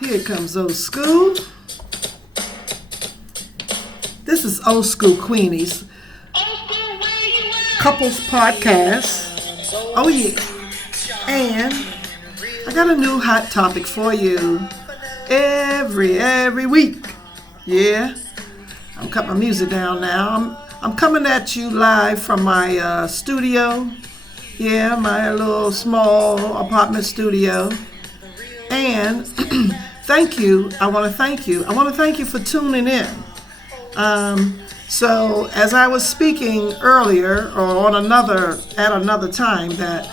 Here comes old school. This is Old School Queenies Couples Podcast. Oh yeah. And I got a new hot topic for you every week. Yeah. I'm cutting my music down now. I'm coming at you live from my studio. Yeah, my little small apartment studio. And thank you. I want to thank you for tuning in. So as I was speaking earlier, or at another time, that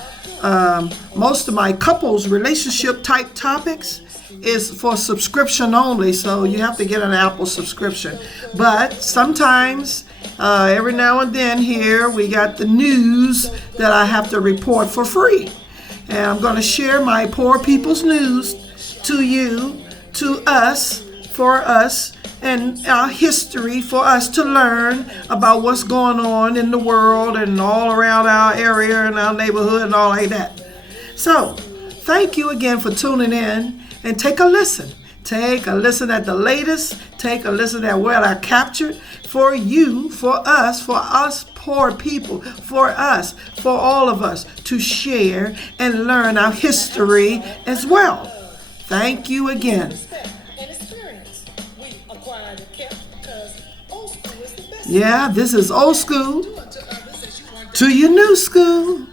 most of my couples relationship type topics is for subscription only. So you have to get an Apple subscription. But sometimes, every now and then here, we got the news that I have to report for free. And I'm going to share my poor people's news to you, to us, for us, and our history for us to learn about what's going on in the world and all around our area and our neighborhood and all like that. So, thank you again for tuning in, and take a listen. Take a listen at the latest. Take a listen at what I captured for you, for us poor people, for us, for all of us to share and learn our history as well. Thank you again. Yeah, this is old school to your new school.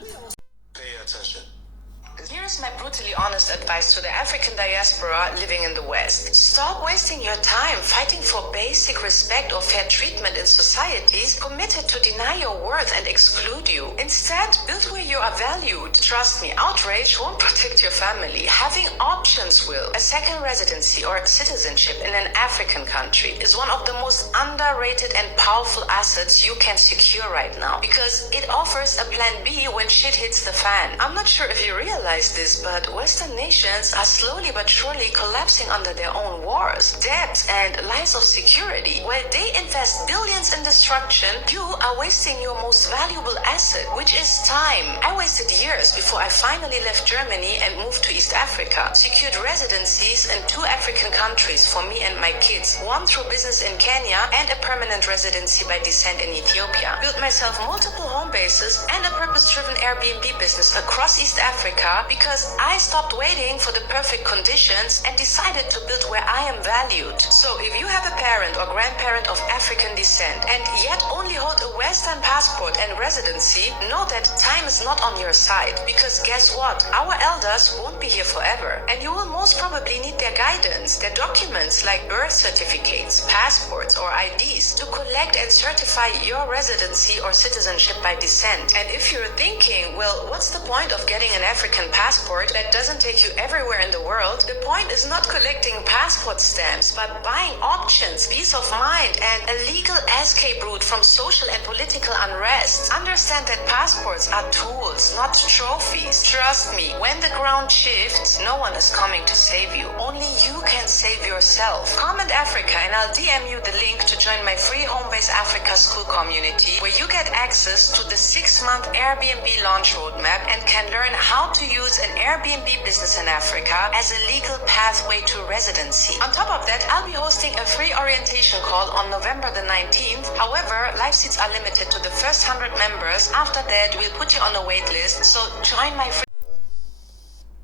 Here's my brutally honest advice to the African diaspora living in the West. Stop wasting your time fighting for basic respect or fair treatment in societies committed to deny your worth and exclude you. Instead, build where you are valued. Trust me, outrage won't protect your family. Having options will. A second residency or citizenship in an African country is one of the most underrated and powerful assets you can secure right now, because it offers a plan B when shit hits the fan. I'm not sure if you realize this, but Western nations are slowly but surely collapsing under their own wars, debts, and lies of security. While they invest billions in destruction, you are wasting your most valuable asset, which is time. I wasted years before I finally left Germany and moved to East Africa, secured residencies in 2 African countries for me and my kids, one through business in Kenya and a permanent residency by descent in Ethiopia, built myself multiple home bases and a purpose-driven Airbnb business across East Africa, because I stopped waiting for the perfect conditions and decided to build where I am valued. So if you have a parent or grandparent of African descent and yet only hold a Western passport and residency, know that time is not on your side, because guess what? Our elders won't be here forever, and you will most probably need their guidance, their documents like birth certificates, passports, or IDs to collect and certify your residency or citizenship by descent. And if you're thinking, well, what's the point of getting an African passport that doesn't take you everywhere in the world? The point is not collecting passport stamps, but buying options, peace of mind, and a legal escape route from social and political unrest. Understand that passports are tools, not trophies. Trust me, when the ground shifts, no one is coming to save you. Only you can save yourself. Comment Africa and I'll DM you the link to join my free Home-Based Africa school community, where you get access to the 6-month Airbnb launch roadmap and can learn how to use an Airbnb business in Africa as a legal pathway to residency. On top of that, I'll be hosting a free orientation call on November the 19th. However, live seats are limited to the first 100 members. After that, we'll put you on a wait list. So join my free...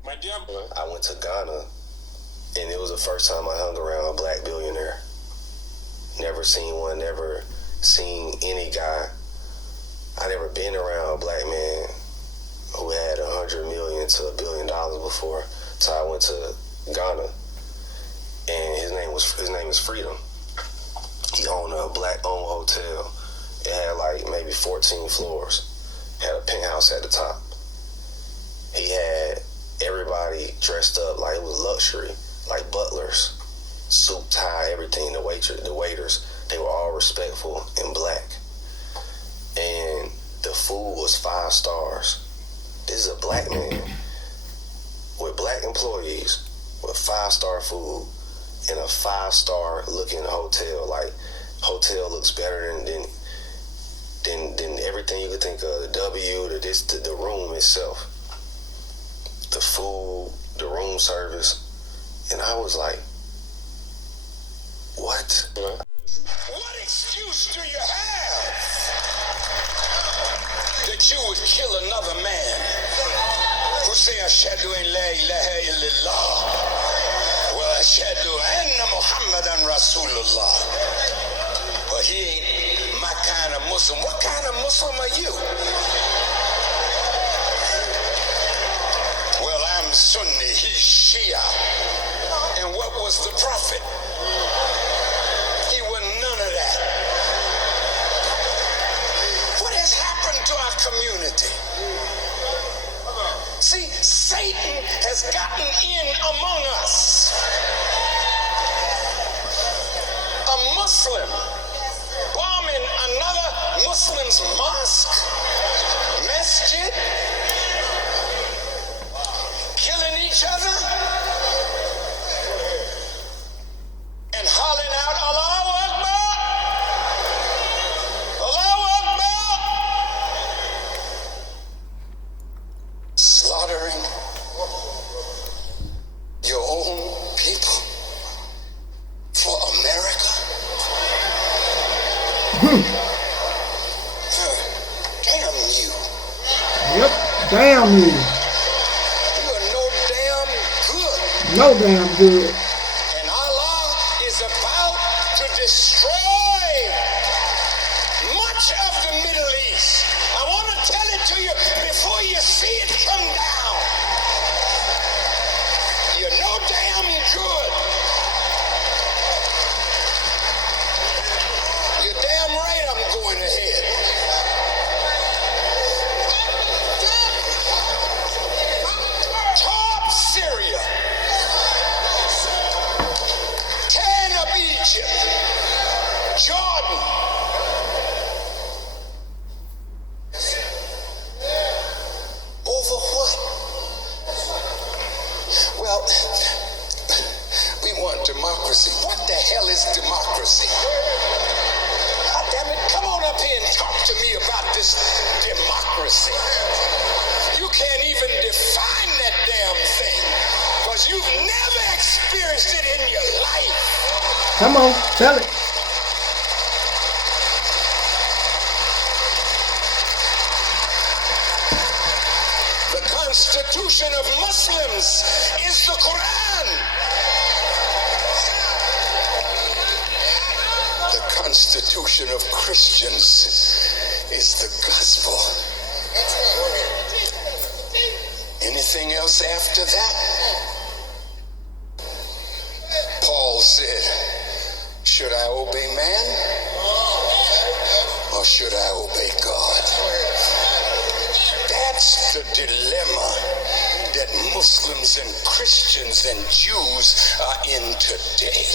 I went to Ghana, and it was the first time I hung around a black billionaire. Never seen one, never seen any guy. I never been around a black man who had $100 million to $1 billion before. So I went to Ghana, and his name is Freedom. He owned a black-owned hotel. It had like maybe 14 floors. Had a penthouse at the top. He had everybody dressed up like it was luxury, like butlers, suit, tie, everything. The waiters, they were all respectful and black. And the food was 5 stars. This is a black man with black employees with 5-star food in a 5-star looking hotel. Like, hotel looks better than everything you could think of. The the room itself, the food, the room service, And I was like, what? What excuse do you have that you would kill another man who say, Ashhadu an la ilaha illallah wa ashhadu anna Muhammadan Rasulullah? But he ain't my kind of Muslim. What kind of Muslim are you? Well, I'm Sunni, he's Shia. And what was the prophet? He wasn't none of that. What has happened to our community? See, Satan has gotten in among us. A Muslim bombing another Muslim's mosque, masjid, killing each other, and hollering out, Allahu Akbar! Allahu Akbar! Slaughtering your own people for America? Damn you. Yep, damn you. You are no damn good. No damn good. And Allah is about to destroy much of the Middle East. I want to tell it to you before you see it come down. You're no damn good. You're damn right I'm going ahead. Top Syria. Tan of Egypt. Jordan. Over what? Well, we want democracy. What the hell is democracy? God damn it, come on up here and talk to me about this democracy. You can't even define that damn thing because you've never experienced it in your life. Come on, tell it. The Constitution of Muslims is the Quran. The Constitution of Christians is the gospel. Anything else after that? Paul said, should I obey man or should I obey God? That's the dilemma that Muslims and Christians and Jews are in today.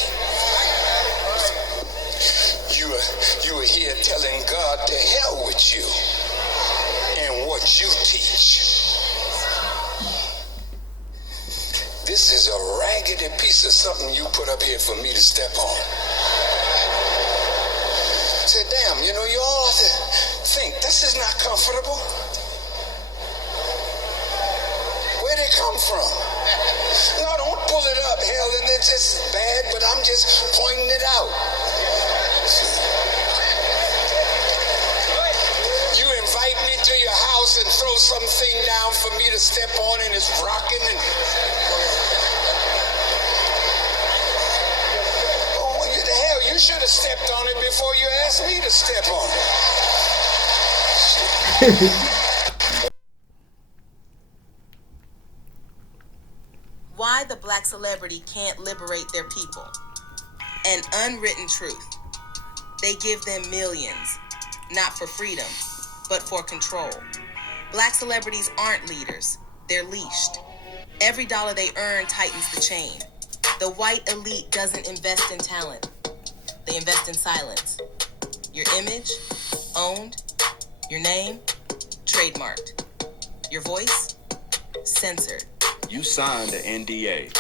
You are here telling God to hell with you and what you teach. This is a raggedy piece of something you put up here for me to step on. Say, damn, you all have to think, this is not comfortable. Where'd it come from? No, don't pull it up, hell, and it's just bad, but I'm just pointing it out. You invite me to your house and throw something down for me to step on and it's rocking and... Oh, the hell, you should have stepped on it before you asked me to step on it. Why the black celebrity can't liberate their people. An unwritten truth. They give them millions, not for freedom, but for control. Black celebrities aren't leaders, they're leashed. Every dollar they earn tightens the chain. The white elite doesn't invest in talent, they invest in silence. Your image, owned. Your name, trademarked. Your voice, censored. You signed the NDA.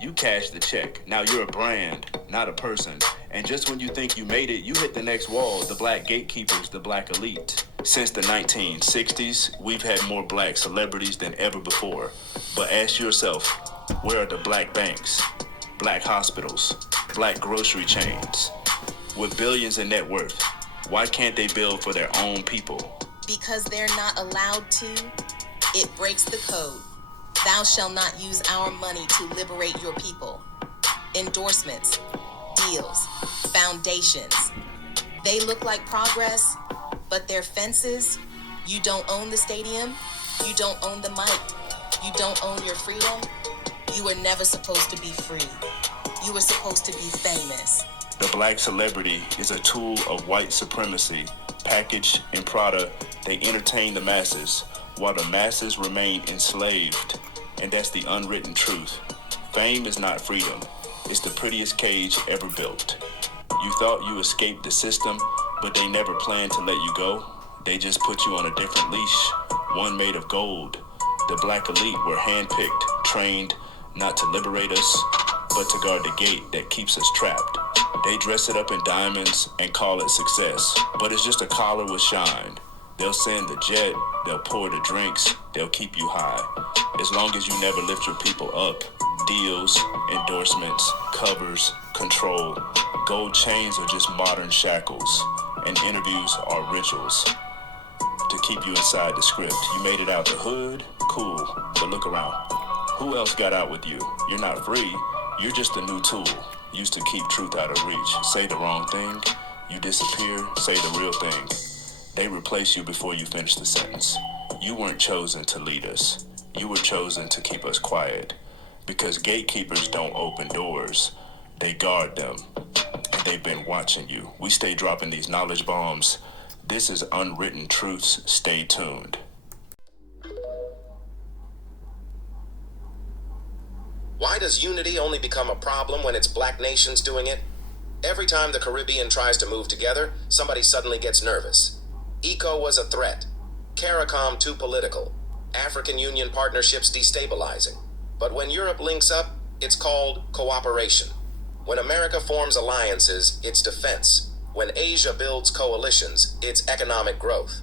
You cashed the check. Now you're a brand, not a person. And just when you think you made it, you hit the next wall, the black gatekeepers, the black elite. Since the 1960s, we've had more black celebrities than ever before. But ask yourself, where are the black banks? black hospitals, black grocery chains. With billions in net worth, why can't they build for their own people? Because they're not allowed to. It breaks the code. Thou shalt not use our money to liberate your people. Endorsements, deals, foundations. They look like progress, but they're fences. You don't own the stadium. You don't own the mic. You don't own your freedom. You were never supposed to be free. You were supposed to be famous. The black celebrity is a tool of white supremacy. Packaged in Prada, they entertain the masses, while the masses remain enslaved. And that's the unwritten truth. Fame is not freedom. It's the prettiest cage ever built. You thought you escaped the system, but they never planned to let you go. They just put you on a different leash, one made of gold. The black elite were handpicked, trained not to liberate us, but to guard the gate that keeps us trapped. They dress it up in diamonds and call it success, but it's just a collar with shine. They'll send the jet, they'll pour the drinks, they'll keep you high. As long as you never lift your people up. Deals, endorsements, covers, control. Gold chains are just modern shackles, and interviews are rituals to keep you inside the script. You made it out the hood, cool, but look around. Who else got out with you? You're not free, you're just a new tool, used to keep truth out of reach. Say the wrong thing, you disappear, say the real thing. They replace you before you finish the sentence. You weren't chosen to lead us. You were chosen to keep us quiet. Because gatekeepers don't open doors, they guard them. And they've been watching you. We stay dropping these knowledge bombs. This is Unwritten Truths. Stay tuned. Why does unity only become a problem when it's black nations doing it? Every time the Caribbean tries to move together, somebody suddenly gets nervous. ECO was a threat. CARICOM too political. African Union partnerships destabilizing. But when Europe links up, it's called cooperation. When America forms alliances, it's defense. When Asia builds coalitions, it's economic growth.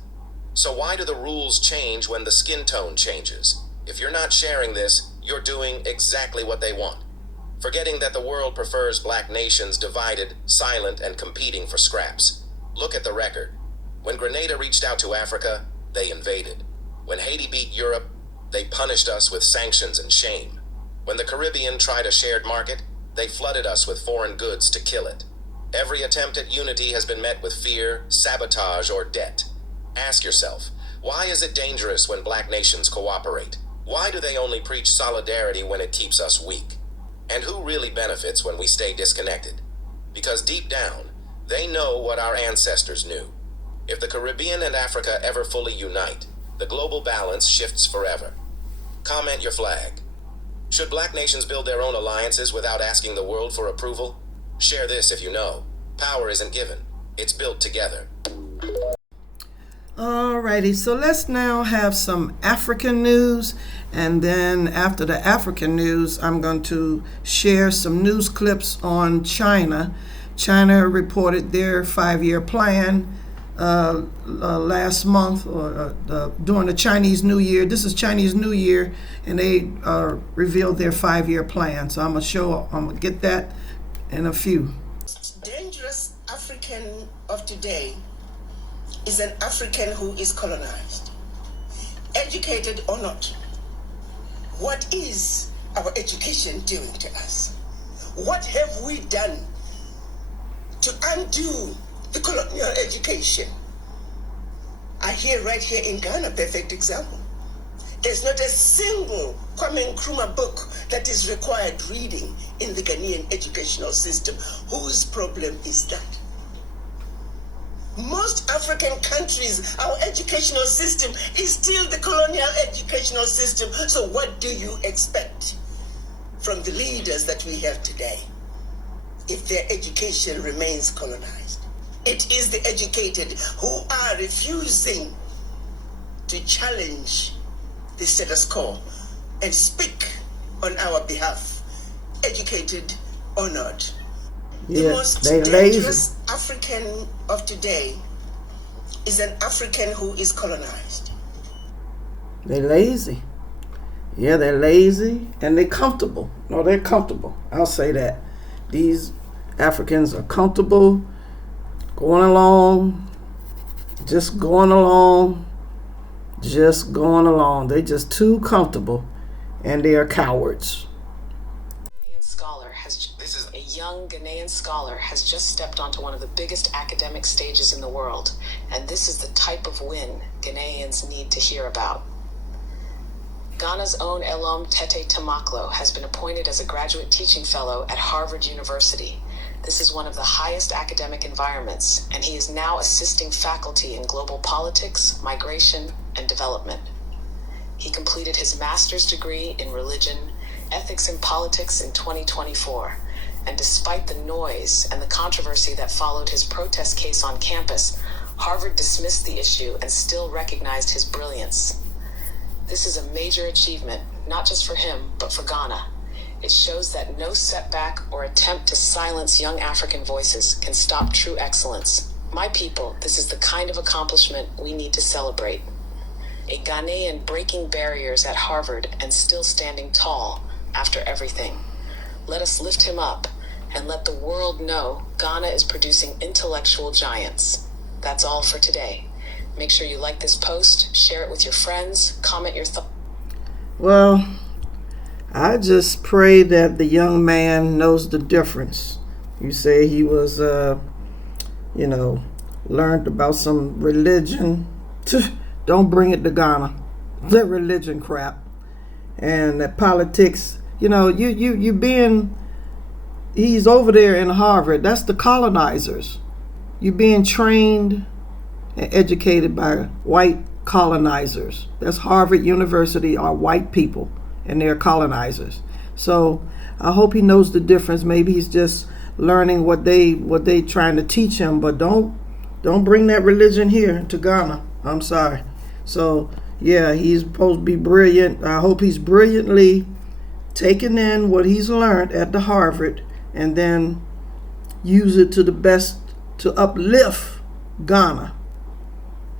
So why do the rules change when the skin tone changes? If you're not sharing this, you're doing exactly what they want. Forgetting that the world prefers black nations divided, silent, and competing for scraps. Look at the record. When Grenada reached out to Africa, they invaded. When Haiti beat Europe, they punished us with sanctions and shame. When the Caribbean tried a shared market, they flooded us with foreign goods to kill it. Every attempt at unity has been met with fear, sabotage, or debt. Ask yourself, why is it dangerous when black nations cooperate? Why do they only preach solidarity when it keeps us weak? And who really benefits when we stay disconnected? Because deep down, they know what our ancestors knew. If the Caribbean and Africa ever fully unite, the global balance shifts forever. Comment your flag. Should black nations build their own alliances without asking the world for approval? Share this if you know. Power isn't given. It's built together. Alrighty, so let's now have some African news, and then after the African news, I'm going to share some news clips on China. China reported their 5-year plan last month, or during the Chinese New Year. This is Chinese New Year, and they revealed their 5-year plan. So I'm gonna get that in a few. Dangerous African of today is an African who is colonized, educated or not. What is our education doing to us? What have we done to undo the colonial education? I hear right here in Ghana, perfect example. There's not a single Kwame Nkrumah book that is required reading in the Ghanaian educational system. Whose problem is that? Most African countries, our educational system is still the colonial educational system. So what do you expect from the leaders that we have today if their education remains colonized? It is the educated who are refusing to challenge the status quo and speak on our behalf, educated or not. The most dangerous African of today is an African who is colonized. They lazy. Yeah, they're lazy and they're comfortable. No, they're comfortable. I'll say that. These Africans are comfortable, going along, just going along. They're just too comfortable, and they are cowards. A young Ghanaian scholar has just stepped onto one of the biggest academic stages in the world, and this is the type of win Ghanaians need to hear about. Ghana's own Elom Tete Temaklo has been appointed as a graduate teaching fellow at Harvard University. This is one of the highest academic environments, and he is now assisting faculty in global politics, migration, and development. He completed his master's degree in religion, ethics and politics in 2024, and despite the noise and the controversy that followed his protest case on campus, Harvard dismissed the issue and still recognized his brilliance. This is a major achievement, not just for him, but for Ghana. It shows that no setback or attempt to silence young African voices can stop true excellence. My people, this is the kind of accomplishment we need to celebrate. A Ghanaian breaking barriers at Harvard and still standing tall after everything. Let us lift him up and let the world know Ghana is producing intellectual giants. That's all for today. Make sure you like this post, share it with your friends, comment your thoughts. Well, I just pray that the young man knows the difference. You say he was, learned about some religion. Don't bring it to Ghana. That religion crap. And that politics, he's over there in Harvard. That's the colonizers. You're being trained and educated by white colonizers. That's Harvard University are white people, and they're colonizers. So I hope he knows the difference. Maybe he's just learning what they trying to teach him, but don't bring that religion here to Ghana. I'm sorry. So yeah, he's supposed to be brilliant. I hope he's brilliantly taking in what he's learned at the Harvard and then use it to the best to uplift Ghana.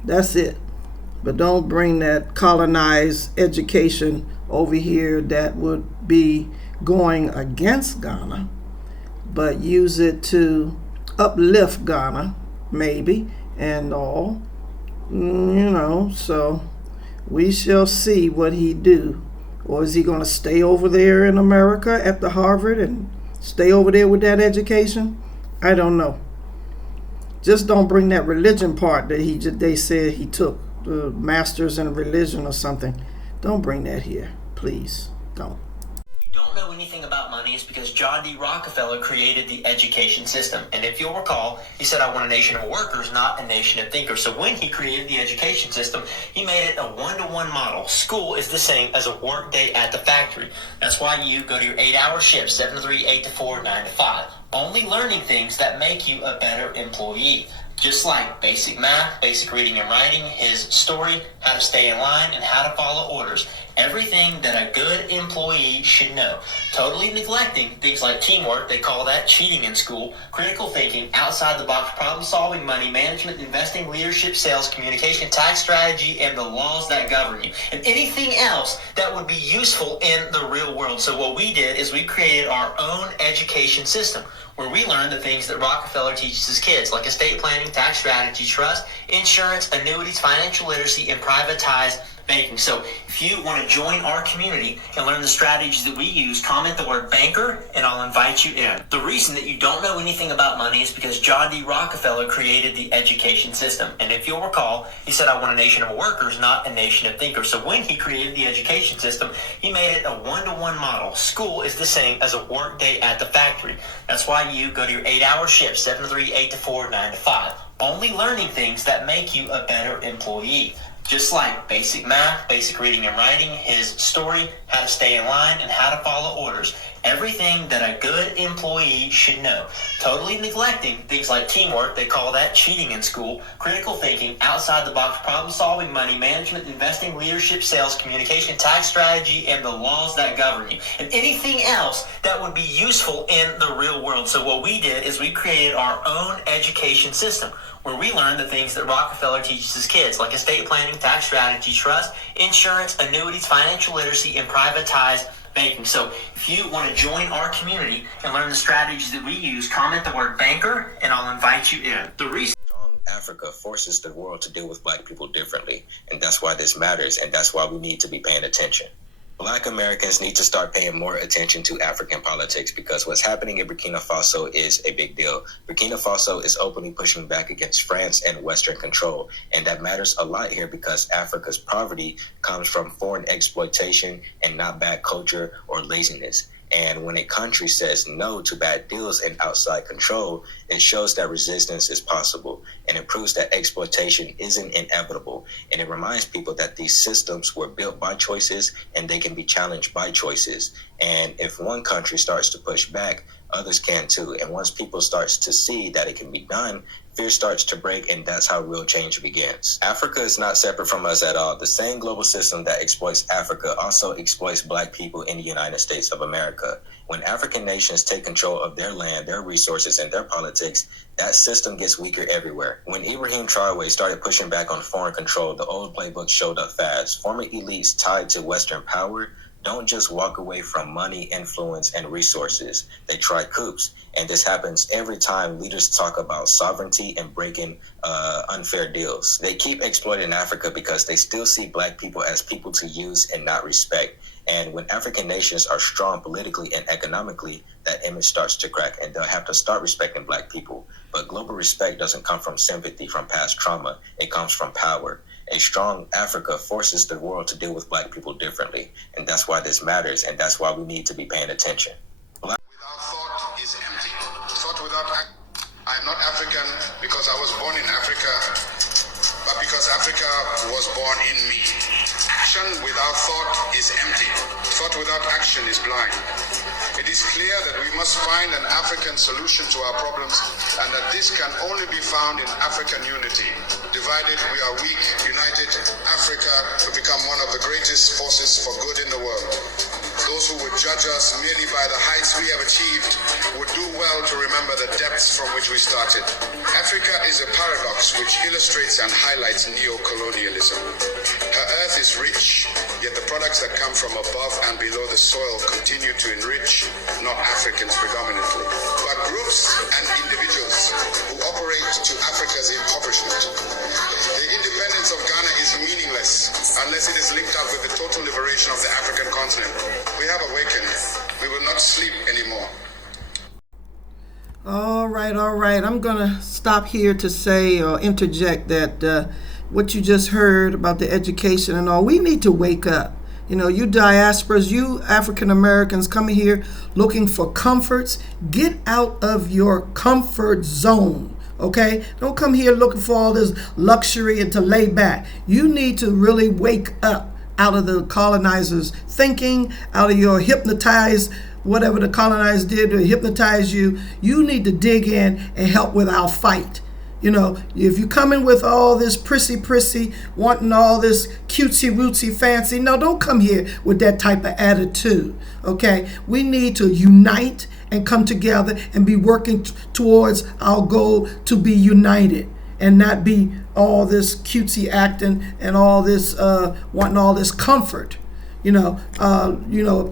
That's it. But don't bring that colonized education over here that would be going against Ghana, but use it to uplift Ghana, maybe, and all. So we shall see what he do. Or is he going to stay over there in America at the Harvard and stay over there with that education? I don't know. Just don't bring that religion part that they said he took, the master's in religion or something. Don't bring that here, please. Don't. Don't know anything about money is because John D. Rockefeller created the education system. And if you'll recall, he said, I want a nation of workers, not a nation of thinkers. So when he created the education system, he made it a one-to-one model. School is the same as a work day at the factory. That's why you go to your 8-hour shift, 7 to 3, 8 to 4, 9 to 5. Only learning things that make you a better employee. Just like basic math, basic reading and writing, his story, how to stay in line, and how to follow orders. Everything that a good employee should know. Totally neglecting things like teamwork, they call that cheating in school, critical thinking, outside the box problem solving, money management, investing, leadership, sales, communication, tax strategy, and the laws that govern you. And anything else that would be useful in the real world. So what we did is we created our own education system, where we learn the things that Rockefeller teaches his kids, like estate planning, tax strategy, trust, insurance, annuities, financial literacy, and privatized banking. So if you want to join our community and learn the strategies that we use, comment the word banker and I'll invite you in. The reason that you don't know anything about money is because John D. Rockefeller created the education system. And if you'll recall, he said, I want a nation of workers, not a nation of thinkers. So when he created the education system, he made it a one-to-one model. School is the same as a work day at the factory. That's why you go to your 8-hour shift, 7 to 3, 8 to 4, 9 to 5. Only learning things that make you a better employee. Just like basic math, basic reading and writing, his story, how to stay in line, and how to follow orders. Everything that a good employee should know. Totally neglecting things like teamwork, they call that cheating in school, critical thinking, outside the box problem solving, money management, investing, leadership, sales, communication, tax strategy, and the laws that govern you. And anything else that would be useful in the real world. So what we did is we created our own education system, where we learn the things that Rockefeller teaches his kids, like estate planning, tax strategy, trust, insurance, annuities, financial literacy, and privatized banking. So if you want to join our community and learn the strategies that we use, comment the word banker, and I'll invite you in. The reason Africa forces the world to deal with black people differently, and that's why this matters, and that's why we need to be paying attention. Black Americans need to start paying more attention to African politics because what's happening in Burkina Faso is a big deal. Burkina Faso is openly pushing back against France and Western control, and that matters a lot here because Africa's poverty comes from foreign exploitation and not bad culture or laziness. And when a country says no to bad deals and outside control, it shows that resistance is possible, and it proves that exploitation isn't inevitable. And it reminds people that these systems were built by choices and they can be challenged by choices. And if one country starts to push back, others can too. And once people starts to see that it can be done, fear starts to break, and that's how real change begins. Africa is not separate from us at all. The same global system that exploits Africa also exploits black people in the United States of America. When African nations take control of their land, their resources, and their politics, that system gets weaker everywhere. When Ibrahim Traoré started pushing back on foreign control, the old playbook showed up fast. Former elites tied to Western power don't just walk away from money, influence, and resources. They try coups. And this happens every time leaders talk about sovereignty and breaking unfair deals. They keep exploiting Africa because they still see black people as people to use and not respect. And when African nations are strong politically and economically, that image starts to crack, and they'll have to start respecting black people. But global respect doesn't come from sympathy from past trauma. It comes from power. A strong Africa forces the world to deal with black people differently. And that's why this matters, and that's why we need to be paying attention. Without thought is empty. Thought without act. I am not African because I was born in Africa, but because Africa was born in me. Action without thought is empty. Thought without action is blind. It is clear that we must find an African solution to our problems, and that this can only be found in African unity. Divided, we are weak. United, Africa will become one of the greatest forces for good in the world. Those who would judge us merely by the heights we have achieved would do well to remember the depths from which we started. Africa is a paradox which illustrates and highlights neo-colonialism. Her earth is rich, yet the products that come from above and below the soil continue to enrich, not Africans predominantly, but groups and individuals who operate to Africa's impoverishment. The independence of Ghana is meaningless unless it is linked up with the total liberation of the African continent. We have awakened. We will not sleep anymore. All right. I'm going to stop here to say or interject that what you just heard about the education and all, we need to wake up. You know, you diasporas, you African Americans coming here looking for comforts, get out of your comfort zone. Okay? Don't come here looking for all this luxury and to lay back. You need to really wake up out of the colonizers' thinking, out of your hypnotized, whatever the colonizers did to hypnotize you. You need to dig in and help with our fight. You know, if you come in with all this prissy, wanting all this cutesy fancy, no, don't come here with that type of attitude, okay? We need to unite and come together and be working towards our goal to be united and not be all this cutesy acting and all this wanting all this comfort. You know,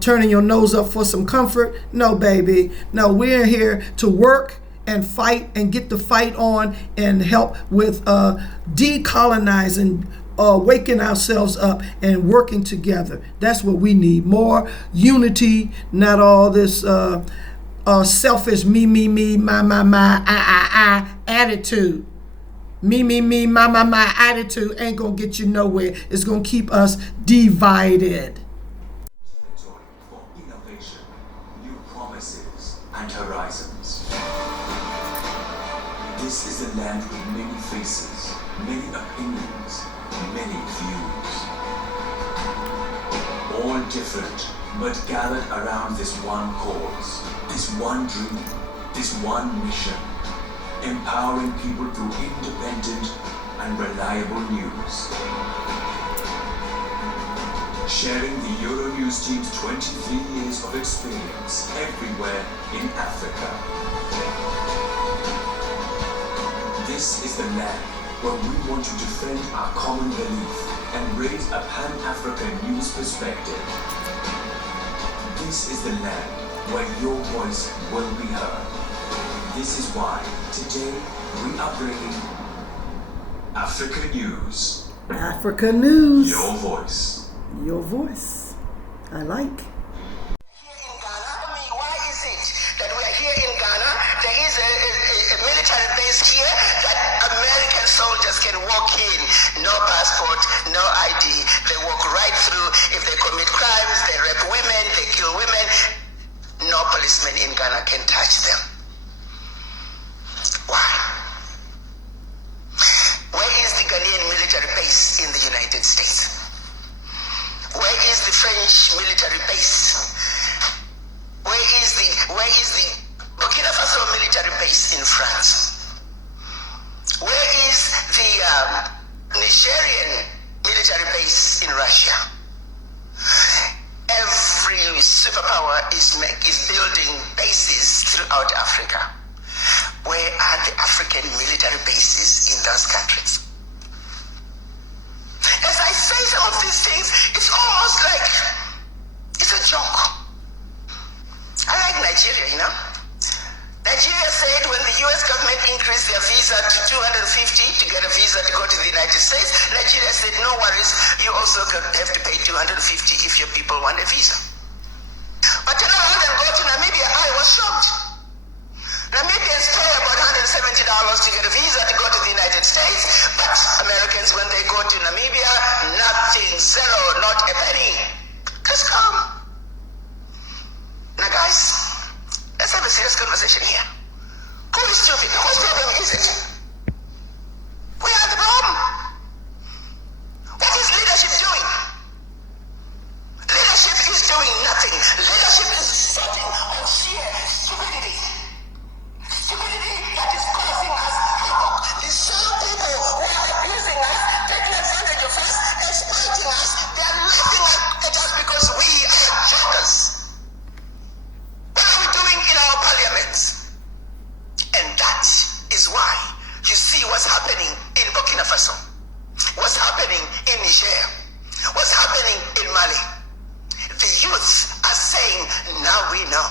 turning your nose up for some comfort. No, baby. No, we're here to work and fight and get the fight on and help with decolonizing, waking ourselves up and working together. That's what we need. More unity, not all this selfish me, my, I attitude. Me, my attitude ain't gonna get you nowhere. It's gonna keep us divided. For innovation, new promises, and horizons. This is a land with many faces, many opinions, many views. All different, but gathered around this one cause, this one dream, this one mission. Empowering people through independent and reliable news. Sharing the Euronews team's 23 years of experience everywhere in Africa. This is the land where we want to defend our common belief and raise a Pan-African news perspective. This is the land where your voice will be heard. This is why today we are bringing Africa News. Africa News. Your voice. Your voice. I like. Why is it that we are here in Ghana? There is a military base here that American soldiers can walk in. No passport, no ID. They walk right through. If they commit crimes, they rape women, they kill women. No policeman in Ghana can touch them. Why? Where is the Ghanaian military base in the United States? Where is the French military base? Where is the Burkina Faso military base in France? Where is the Nigerian military base in Russia? Every superpower is building bases throughout Africa. Where are the African military bases in those countries? As I say some of these things, it's almost like it's a joke. I like Nigeria, you know. Nigeria said when the US government increased their visa to $250 to get a visa to go to the United States, Nigeria said, no worries, you also have to pay $250 if your people want a visa. But when I go to Namibia, I was shocked. Namibians pay about $170 to get a visa to go to the United States, but Americans, when they go to Namibia, nothing, zero, not a penny. Just come. Now guys, let's have a serious conversation here. Who is stupid? Whose problem is it? We are the problem. What is leadership doing? Leadership is doing nothing. Leadership is sitting on sheer stupidity. Stupidity that is causing us havoc. The same people who are abusing us, taking advantage of us, exploiting us, they are laughing at us because we are jokers. What are we doing in our parliaments? And that is why you see what's happening in Burkina Faso, what's happening in Niger, what's happening in Mali. The youth are saying, now we know.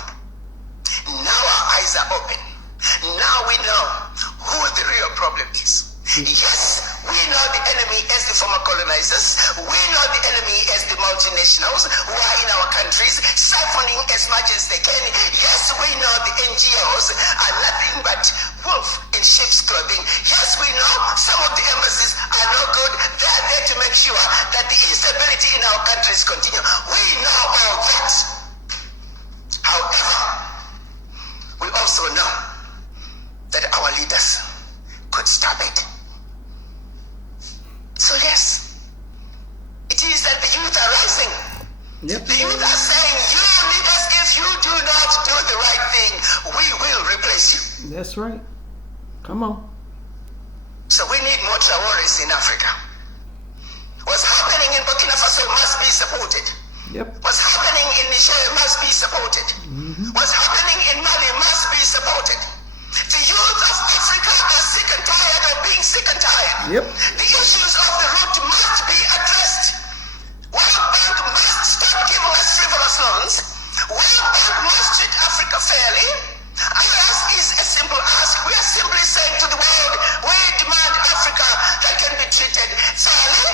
Now our eyes are open. Now we know who the real problem is. Yes, we know the enemy as the former colonizers. We know the enemy as the multinationals who are in our countries, siphoning as much as they can. Yes, we know the NGOs are nothing but wolf in sheep's clothing. Yes, we know some of the embassies are no good. They are there to make sure that the instability in our countries continue. We know all that. However, we also know that our leaders could stop it. So yes, it is that the youth are rising. Yep. The youth are saying, you leaders, if you do not do the right thing, we will replace you. That's right. Come on. So we need more Traores in Africa. What's happening in Burkina Faso must be supported. Yep. What's happening in Niger must be supported. What's happening in Mali must be supported. The youth of Africa are sick and tired of being sick and tired. Yep. The issues of the root must be addressed. World Bank must stop giving us frivolous loans. World Bank must treat Africa fairly. Our ask is a simple ask. We are simply saying to the world, we demand Africa that can be treated fairly.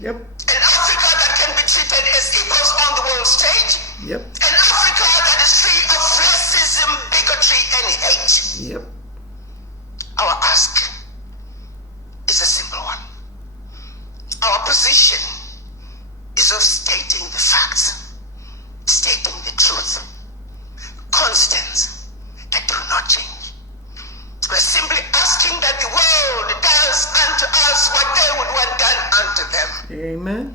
Yep. An Africa that can be treated as equals on the world stage. Yep. An Africa that is free of racism, bigotry, and hate. Yep. Our ask is a simple one. Our position is of stating the facts, stating the truth, constants that do not change. We're simply asking that the world does unto us what they would want done unto them. Amen.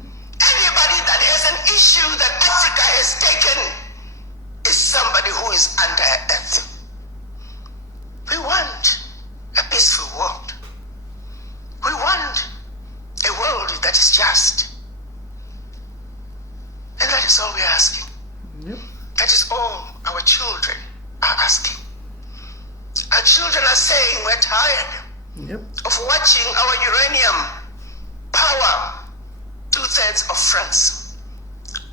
Anybody that has an issue that Africa has taken is somebody who is under earth. We want a peaceful world. We want a world that is just. And that is all we're asking. Yep. That is all our children are asking. Our children are saying, we're tired. of watching our uranium power 2/3 of France,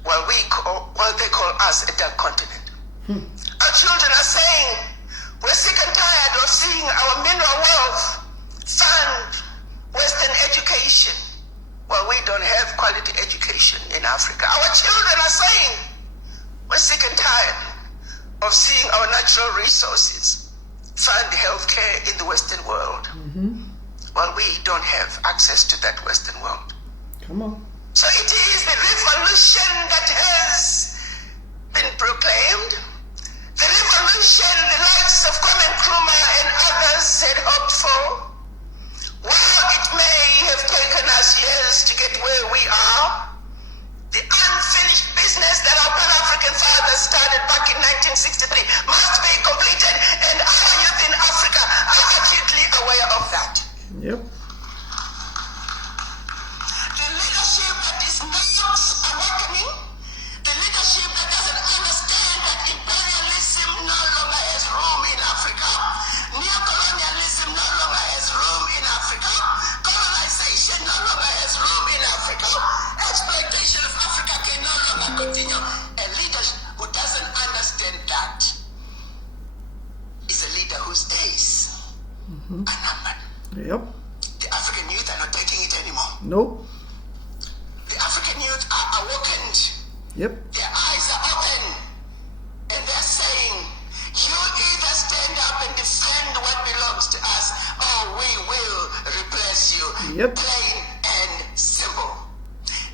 while they call us a dark continent. Our children are saying, we're sick and tired of seeing our mineral wealth fund Western education, while we don't have quality education in Africa. Our children are saying, we're sick and tired of seeing our natural resources fund healthcare in the Western world, while we don't have access to that Western world. Come on. So it is the revolution that has been proclaimed, the revolution the likes of Kwame Nkrumah and others had hoped for. While it may have taken us years to get where we are, the unfinished business that our Pan-African fathers started back in 1963 must be completed, and our youth in Africa are acutely aware of that. Yep. The leadership that is not awakening, the leadership that doesn't understand that imperialism no longer has room in Africa, neocolonialism no longer has room in Africa, colonization no longer has room in Africa, exploitation of Africa can no longer continue. A leader who doesn't understand that is a leader whose days are numbered. Yep. The African youth are not taking it anymore. Nope. The African youth are awakened. Yep. Their eyes are open. And they're saying, you either stand up and defend what belongs to us, or we will replace you. Yep. Plain and simple.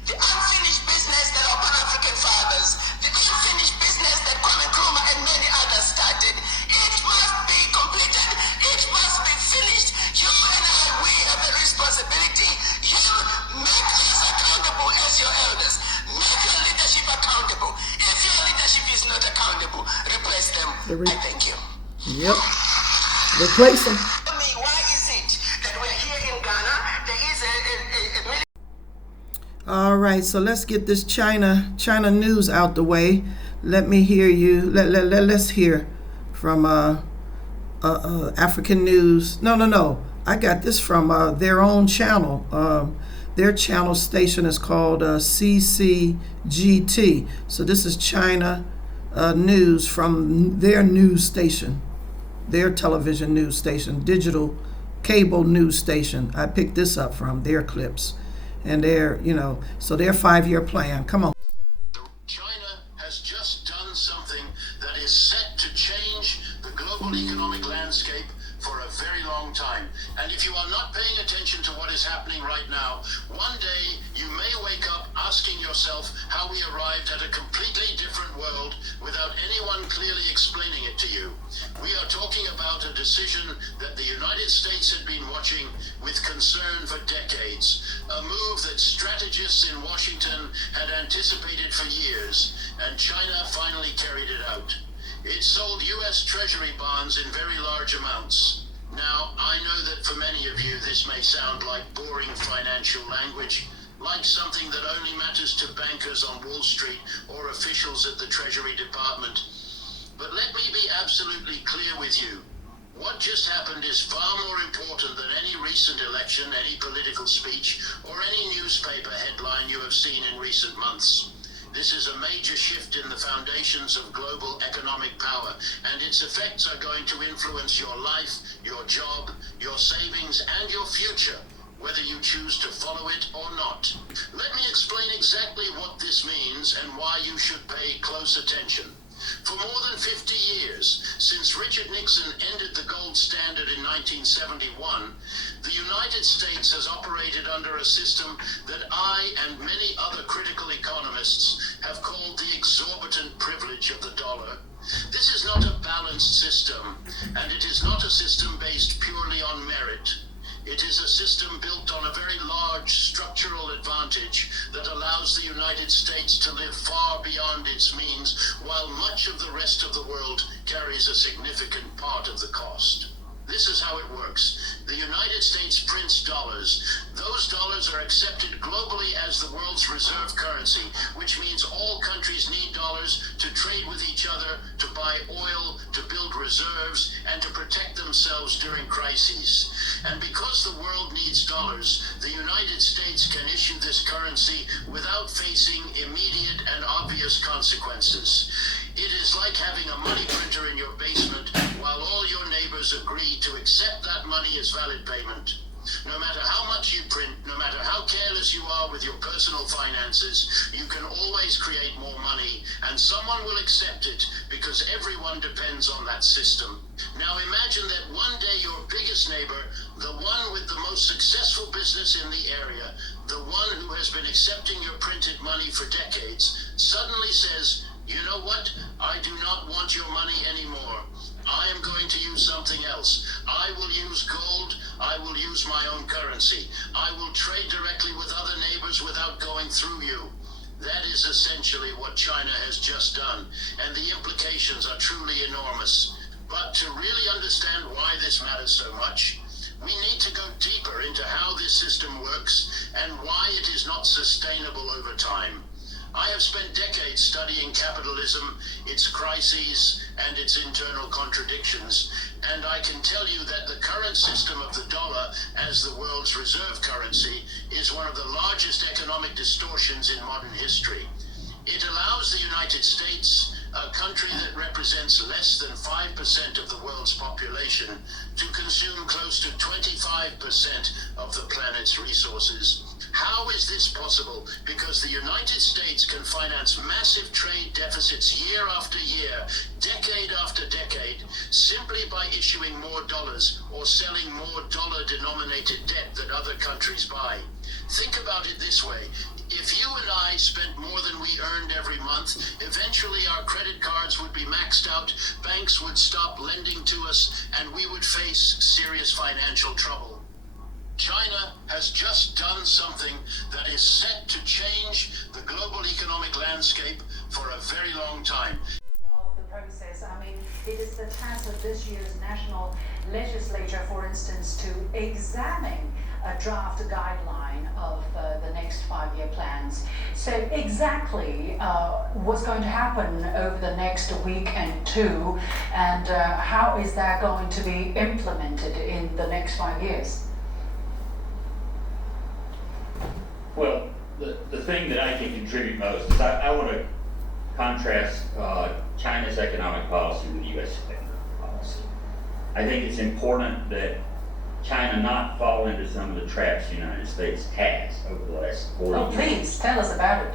The unfinished business that our Pan-African fathers, the unfinished business that Kwame Nkrumah and many others started, it must be completed. It must be finished. You and I, we have a responsibility. You make us accountable as your elders. Make your leadership accountable. If your leadership is not accountable, replace them. I thank you. Yep. Replace them. Tell me, why is it that we're here in Ghana? There is a All right, so let's get this China news out the way. Let me hear you. Let's hear from African news. No. I got this from their own channel. Their channel station is called CCGT. So this is China news from their news station, their television news station, digital cable news station. I picked this up from their clips. And their 5-year plan. Come on. China has just done something that is set to change the global economic landscape for a very long time. And if you are not paying attention to what is happening right now, one day you may wake up asking yourself how we arrived at a completely different world without anyone clearly explaining it to you. We are talking about a decision that the United States had been watching with concern for decades, a move that strategists in Washington had anticipated for years, and China finally carried it out. It sold U.S. Treasury bonds in very large amounts. Now, I know that for many of you this may sound like boring financial language, like something that only matters to bankers on Wall Street or officials at the Treasury Department. But let me be absolutely clear with you. What just happened is far more important than any recent election, any political speech, or any newspaper headline you have seen in recent months. This is a major shift in the foundations of global economic power, and its effects are going to influence your life, your job, your savings, and your future, whether you choose to follow it or not. Let me explain exactly what this means and why you should pay close attention. For more than 50 years, since Richard Nixon ended the gold standard in 1971, the United States has operated under a system that I and many other critical economists have called the exorbitant privilege of the dollar. This is not a balanced system, and it is not a system based purely on merit. It is a system built on a very large structural advantage that allows the United States to live far beyond its means, while much of the rest of the world carries a significant part of the cost. This is how it works. The United States prints dollars. Those dollars are accepted globally as the world's reserve currency, which means all countries need dollars to trade with each other, to buy oil, to build reserves, and to protect themselves during crises. And because the world needs dollars, the United States can issue this currency without facing immediate and obvious consequences. It is like having a money printer in your basement while all your neighbors agree to accept that money as valid payment. No matter how much you print, no matter how careless you are with your personal finances, you can always create more money, and someone will accept it because everyone depends on that system. Now imagine that one day your biggest neighbor, the one with the most successful business in the area, the one who has been accepting your printed money for decades, suddenly says, "You know what? I do not want your money anymore. I am going to use something else. I will use gold. I will use my own currency. I will trade directly with other neighbors without going through you." That is essentially what China has just done, and the implications are truly enormous. But to really understand why this matters so much, we need to go deeper into how this system works and why it is not sustainable over time. I have spent decades studying capitalism, its crises, and its internal contradictions, and I can tell you that the current system of the dollar as the world's reserve currency is one of the largest economic distortions in modern history. It allows the United States, a country that represents less than 5% of the world's population, to consume close to 25% of the planet's resources. How is this possible? Because the United States can finance massive trade deficits year after year, decade after decade, simply by issuing more dollars or selling more dollar-denominated debt that other countries buy. Think about it this way. If you and I spent more than we earned every month, eventually our credit cards would be maxed out, banks would stop lending to us, and we would face serious financial trouble. China has just done something that is set to change the global economic landscape for a very long time. Of the process, I mean, it is the task of this year's national legislature, for instance, to examine a draft guideline of the next 5-year plans. So exactly what's going to happen over the next week and two, and how is that going to be implemented in the next 5 years? Well, the thing that I can contribute most is I want to contrast China's economic policy with U.S. economic policy. I think it's important that China not fall into some of the traps the United States has over the last 40 years. Oh, please, tell us about it.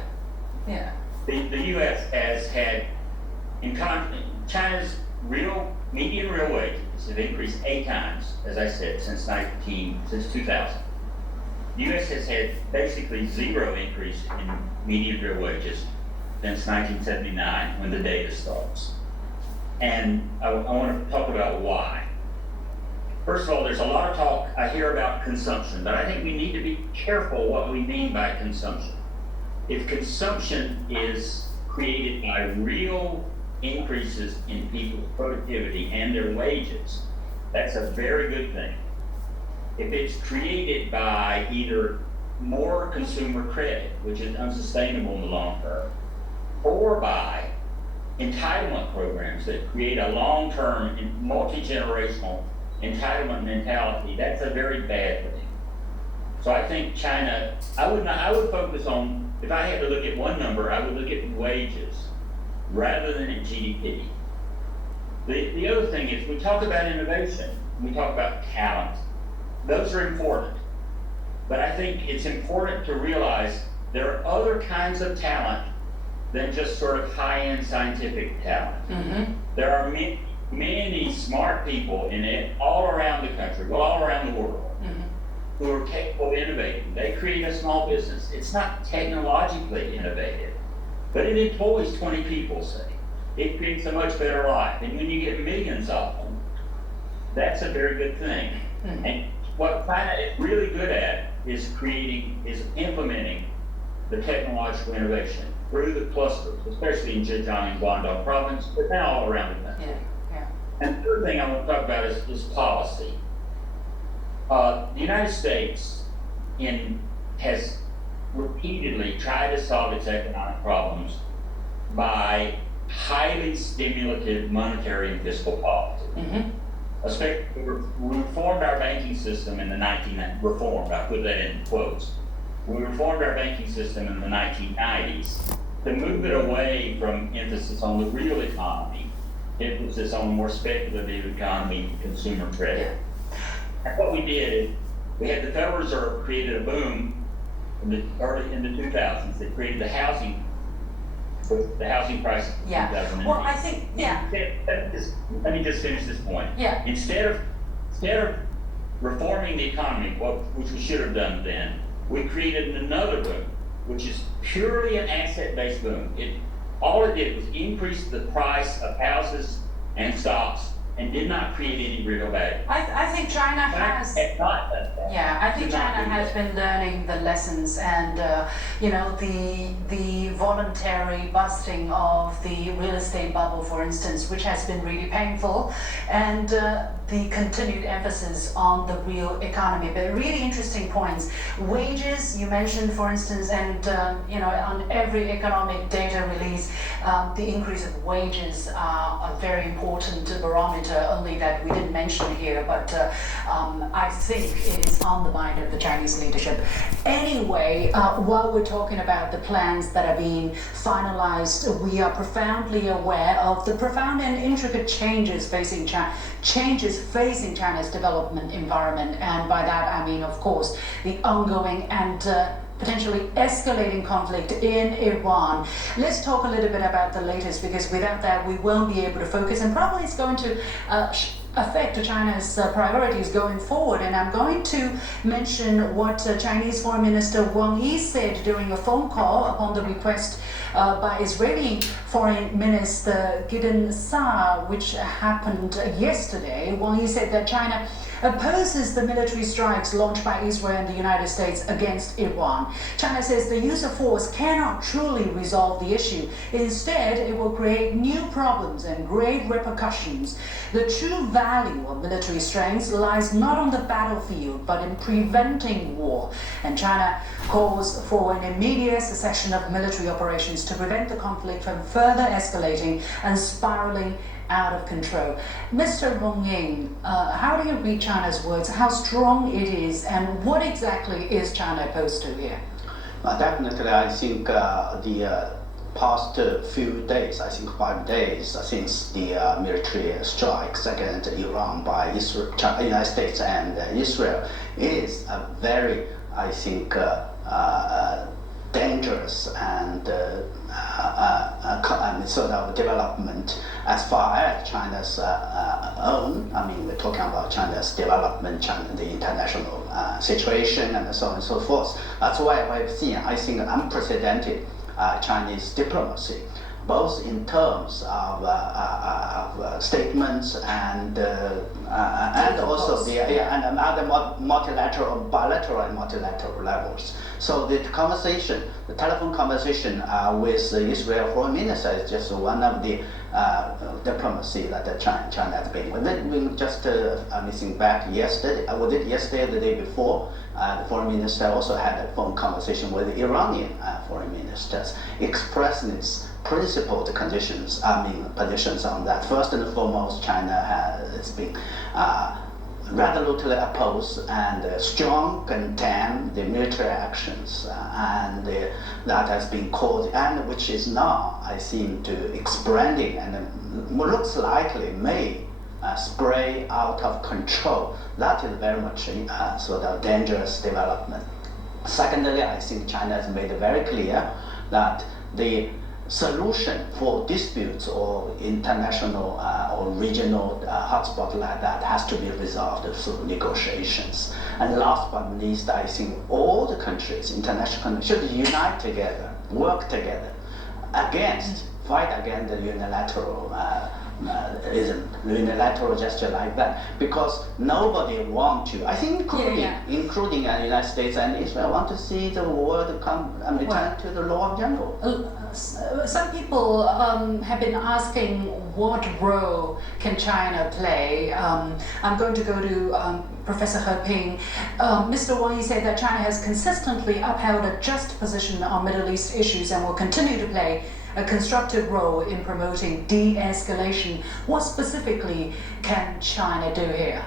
Yeah. The U.S. has had, China's median real wages have increased 8 times, as I said, since 2000. The U.S. has had basically zero increase in median real wages since 1979, when the data starts. And I want to talk about why. First of all, there's a lot of talk I hear about consumption, but I think we need to be careful what we mean by consumption. If consumption is created by real increases in people's productivity and their wages, that's a very good thing. If it's created by either more consumer credit, which is unsustainable in the long term, or by entitlement programs that create a long-term, multi-generational entitlement mentality, that's a very bad thing. So I think China, I would focus on, if I had to look at one number, I would look at wages rather than at GDP. The other thing is, we talk about innovation, we talk about talent. Those are important, but I think it's important to realize there are other kinds of talent than just sort of high-end scientific talent. Mm-hmm. There are many smart people in it all around the country, well, all around the world, mm-hmm. who are capable of innovating. They create a small business. It's not technologically innovative, but it employs 20 people, say. It creates a much better life. And when you get millions of them, that's a very good thing. Mm-hmm. And what China is really good at is implementing the technological innovation through the clusters, especially in Zhejiang and Guangdong province, but now all around the country. Yeah. And third other thing I want to talk about is policy. The United States has repeatedly tried to solve its economic problems by highly stimulative monetary and fiscal policy. Mm-hmm. Especially, we reformed our banking system in the reformed, I put that in quotes. We reformed our banking system in the 1990s to move it away from emphasis on the real economy, emphasis on more speculative economy, consumer credit. And what we did, we had the Federal Reserve created a boom in the 2000s that created the housing crisis in 2008. Well, I think, Let me just finish this point. Yeah. Instead of reforming the economy, which we should have done then, we created another boom, which is purely an asset-based boom. All it did was increase the price of houses and stocks and did not create any real value. I think China has. I think China has been learning the lessons, and the voluntary busting of the real estate bubble, for instance, which has been really painful, and the continued emphasis on the real economy. But really interesting points. Wages, you mentioned, for instance, and on every economic data release, the increase of wages are a very important barometer. Only that we didn't mention here, but I think it is on the mind of the Chinese leadership. Anyway, while we're talking about the plans that are being finalized, we are profoundly aware of the profound and intricate changes facing China's development environment, and by that I mean, of course, the ongoing and potentially escalating conflict in Iran. Let's talk a little bit about the latest, because without that we won't be able to focus, and probably it's going to affect China's priorities going forward. And I'm going to mention what Chinese Foreign Minister Wang Yi said during a phone call upon the request by Israeli Foreign Minister Gideon Saar, which happened yesterday. Wang Yi said that China opposes the military strikes launched by Israel and the United States against Iran. China says the use of force cannot truly resolve the issue. Instead, it will create new problems and grave repercussions. The true value of military strength lies not on the battlefield, but in preventing war. And China calls for an immediate cessation of military operations to prevent the conflict from further escalating and spiraling out of control. Mr. Wang Ying, how do you read China's words, how strong it is, and what exactly is China opposed to here? Definitely, I think the past few days, I think 5 days since the military strikes against Iran by United States and Israel is a very, I think, dangerous and sort of development as far as China's own. I mean, we're talking about China's development, the international situation, and so on and so forth. That's why I've seen, I think, unprecedented Chinese diplomacy, both in terms of statements and also and other multilateral, bilateral and multilateral levels. So the conversation, the telephone conversation with the Israel Foreign Minister is just one of the diplomacy that China has been. We just missing back yesterday, was it yesterday or the day before? The foreign minister also had a phone conversation with the Iranian foreign ministers, expressing its principled positions on that. First and foremost, China has been resolutely opposed and strong condemn the military actions, and that has been caused, and which is now, I think, to expanding and looks likely may spray out of control. That is very much sort of dangerous development. Secondly, I think China has made it very clear that the solution for disputes or international or regional hotspot like that has to be resolved through negotiations. And last but not least, I think all the countries, international countries, should unite together, work together fight against the unilateral isn't unilateral gesture like that, because nobody want to. I think including the United States and Israel, want to see the world come and return to the law of jungle. Some people have been asking what role can China play. I'm going to go to Professor He Ping. Mr. Wang, you said that China has consistently upheld a just position on Middle East issues and will continue to play a constructive role in promoting de-escalation. What specifically can China do here?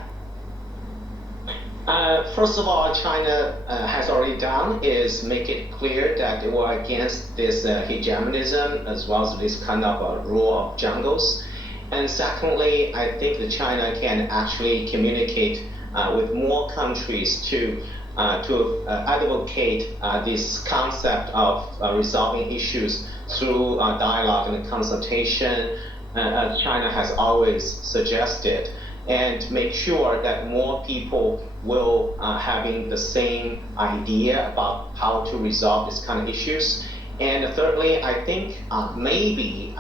First of all, China has already done is make it clear that they were against this hegemonism as well as this kind of rule of jungles. And secondly, I think that China can actually communicate with more countries to advocate this concept of resolving issues through dialogue and consultation, as China has always suggested, and make sure that more people will having the same idea about how to resolve this kind of issues. And thirdly, I think maybe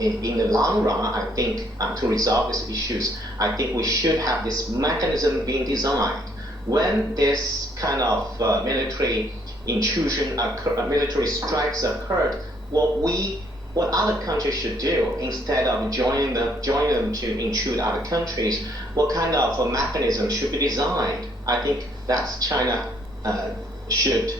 in the long run, I think to resolve these issues, I think we should have this mechanism being designed. When this kind of military intrusion, military strikes occurred, what other countries should do instead of joining them to intrude other countries, what kind of a mechanism should be designed? I think that's China should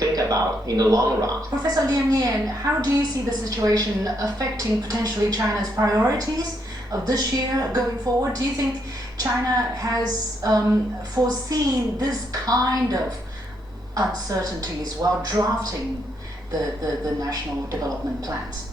think about in the long run. Professor Liang Yan, how do you see the situation affecting potentially China's priorities of this year going forward? Do you think China has foreseen this kind of uncertainties while drafting the national development plans?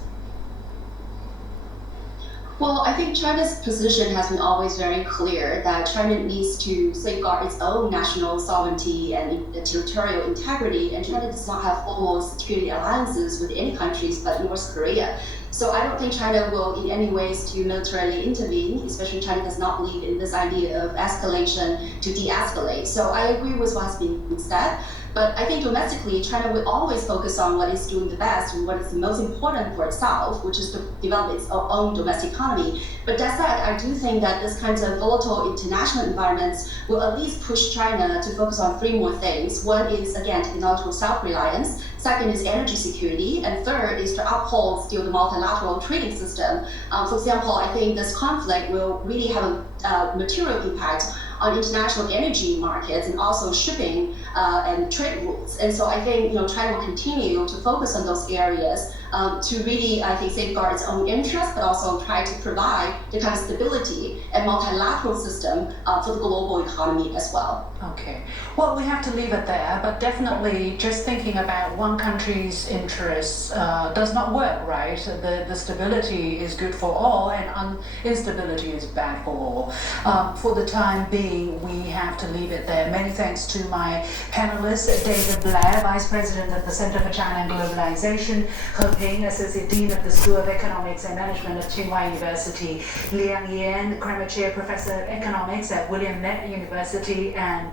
Well, I think China's position has been always very clear that China needs to safeguard its own national sovereignty and territorial integrity, and China does not have formal security alliances with any countries but North Korea. So I don't think China will in any ways to militarily intervene, especially China does not believe in this idea of escalation to de-escalate. So I agree with what has been said. But I think domestically, China will always focus on what is doing the best and what is the most important for itself, which is to develop its own domestic economy. But that said, I do think that this kinds of volatile international environments will at least push China to focus on three more things. One is, again, technological self-reliance. Second is energy security. And third is to uphold still the multilateral trading system. For example, I think this conflict will really have a material impact on international energy markets and also shipping and trade routes. And so I think China will continue to focus on those areas to really, I think, safeguard its own interests, but also try to provide the kind of stability and multilateral system for the global economy as well. Okay. Well, we have to leave it there, but definitely just thinking about one country's interests does not work, right? The stability is good for all and instability is bad for all. For the time being, we have to leave it there. Many thanks to my panelists, David Blair, Vice President of the Center for China and Globalization, He Ping, Associate Dean of the School of Economics and Management of Tsinghua University, Liang Yan, Kramer Chair Professor of Economics at William Nett University, and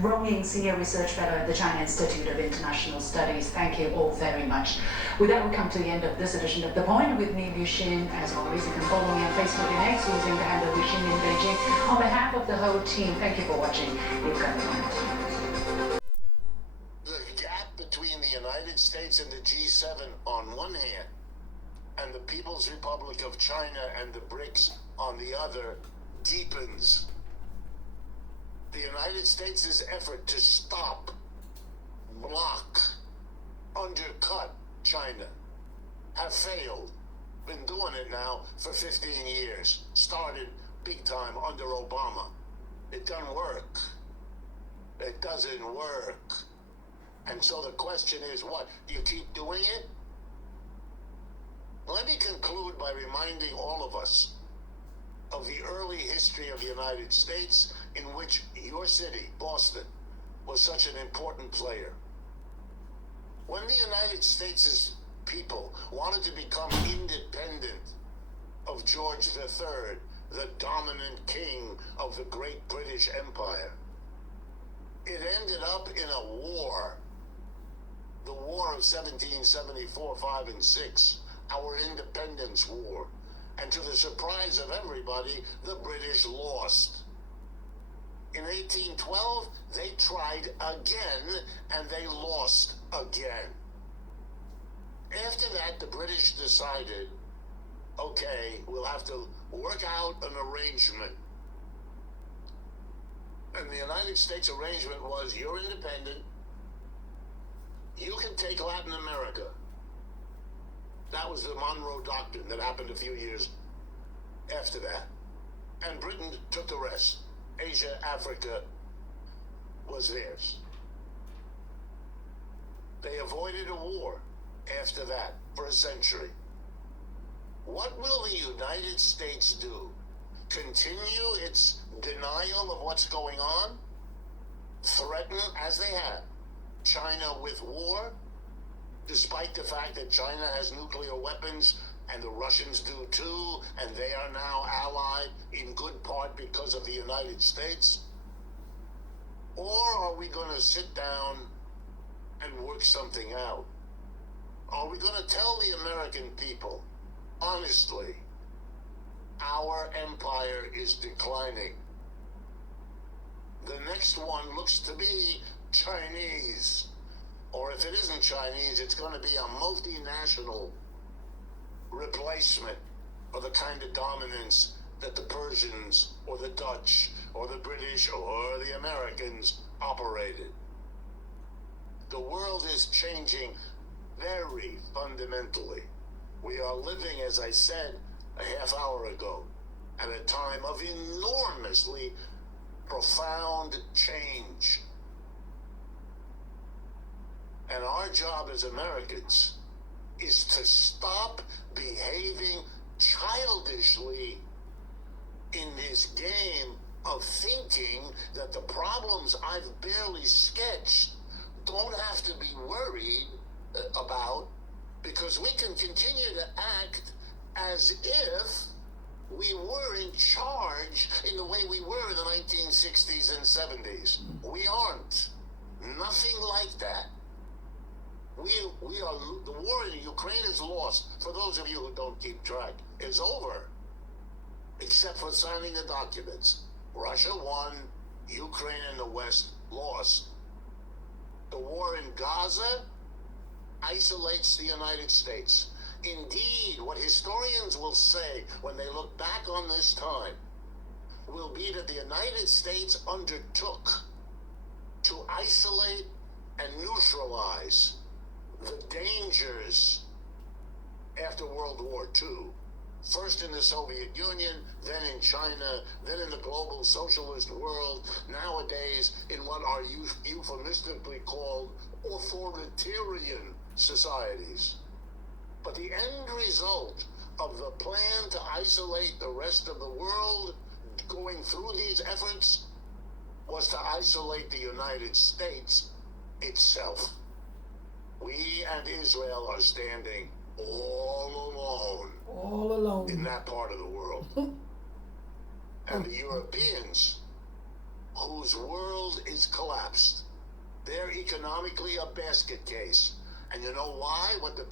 Rong Ying, Senior Research Fellow at the China Institute of International Studies. Thank you all very much. With that, we come to the end of this edition of The Point with me, Liu Xin. As always, you can follow me on Facebook and X using the handle Liu Xin in Beijing. On behalf of the whole team, thank you for watching. You've got it. The gap between the United States and the G7 on one hand, and the People's Republic of China and the BRICS on the other, deepens. The United States' effort to stop, block, undercut China have failed. Been doing it now for 15 years. Started big time under Obama. It doesn't work. It doesn't work. And so the question is, what? Do you keep doing it? Let me conclude by reminding all of us of the early history of the United States, in which your city, Boston, was such an important player. When the United States' people wanted to become independent of George III, the dominant king of the great British Empire, it ended up in a war. The War of 1774, 5, and 6, our Independence War. And to the surprise of everybody, the British lost. In 1812, they tried again, and they lost again. After that, the British decided, okay, we'll have to work out an arrangement. And the United States arrangement was, you're independent, you can take Latin America. That was the Monroe Doctrine that happened a few years after that. And Britain took the rest. Asia, Africa was theirs. They avoided a war after that for a century. What will the United States do? Continue its denial of what's going on? Threaten, as they have, China with war, despite the fact that China has nuclear weapons and the Russians do too, and they are now allied in good part because of the United States? Or are we going to sit down and work something out? Are we going to tell the American people, honestly, our empire is declining? The next one looks to be Chinese. Or if it isn't Chinese, it's going to be a multinational replacement for the kind of dominance that the Persians or the Dutch or the British or the Americans operated. The world is changing very fundamentally. We are living, as I said a half hour ago, at a time of enormously profound change. And our job as Americans is to stop behaving childishly in this game of thinking that the problems I've barely sketched don't have to be worried about, because we can continue to act as if we were in charge in the way we were in the 1960s and 70s. We aren't. Nothing like that. We are, the war in Ukraine is lost. For those of you who don't keep track, it's over. Except for signing the documents. Russia won, Ukraine and the West lost. The war in Gaza isolates the United States. Indeed, what historians will say when they look back on this time will be that the United States undertook to isolate and neutralize the dangers after World War II. First in the Soviet Union, then in China, then in the global socialist world, nowadays in what are euphemistically called authoritarian societies. But the end result of the plan to isolate the rest of the world going through these efforts was to isolate the United States itself. We and Israel are standing all alone in that part of the world. And the Europeans, whose world is collapsed, they're economically a basket case. And you know why? What the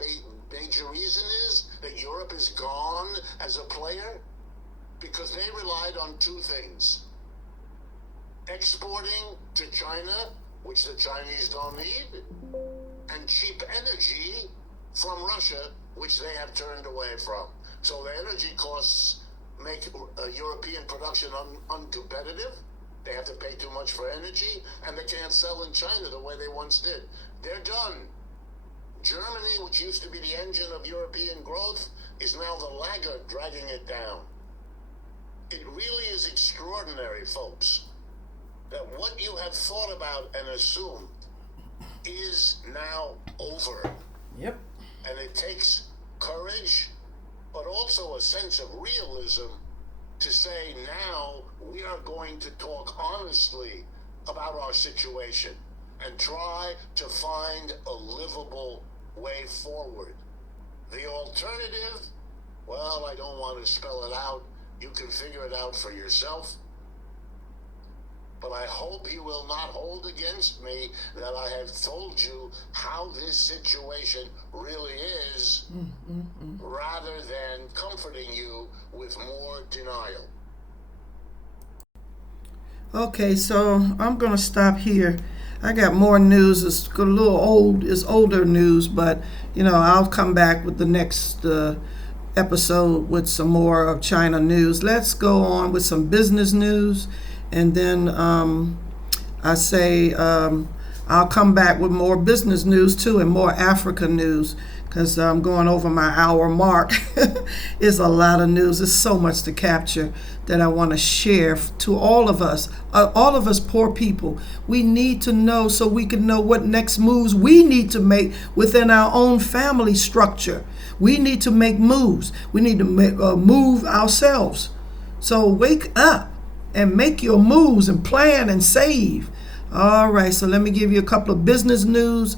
major reason is that Europe is gone as a player? Because they relied on two things. Exporting to China, which the Chinese don't need, and cheap energy from Russia, which they have turned away from. So the energy costs make European production uncompetitive. They have to pay too much for energy, and they can't sell in China the way they once did. They're done. Germany, which used to be the engine of European growth, is now the laggard dragging it down. It really is extraordinary, folks, that what you have thought about and assumed is now over. Yep. And it takes courage, but also a sense of realism to say now we are going to talk honestly about our situation and try to find a livable way forward. The alternative, well, I don't want to spell it out. You can figure it out for yourself. but I hope you will not hold against me that I have told you how this situation really is, rather than comforting you with more denial. Okay, so I'm going to stop here. I got more news. It's a little old. It's older news, but, I'll come back with the next episode with some more of China news. Let's go on with some business news. And then I'll come back with more business news too and more Africa news, because I'm going over my hour mark. It's a lot of news. There's so much to capture that I want to share to all of us poor people. We need to know so we can know what next moves we need to make within our own family structure. We need to make moves. We need to move ourselves. So wake up and make your moves and plan and save. All right, so let me give you a couple of business news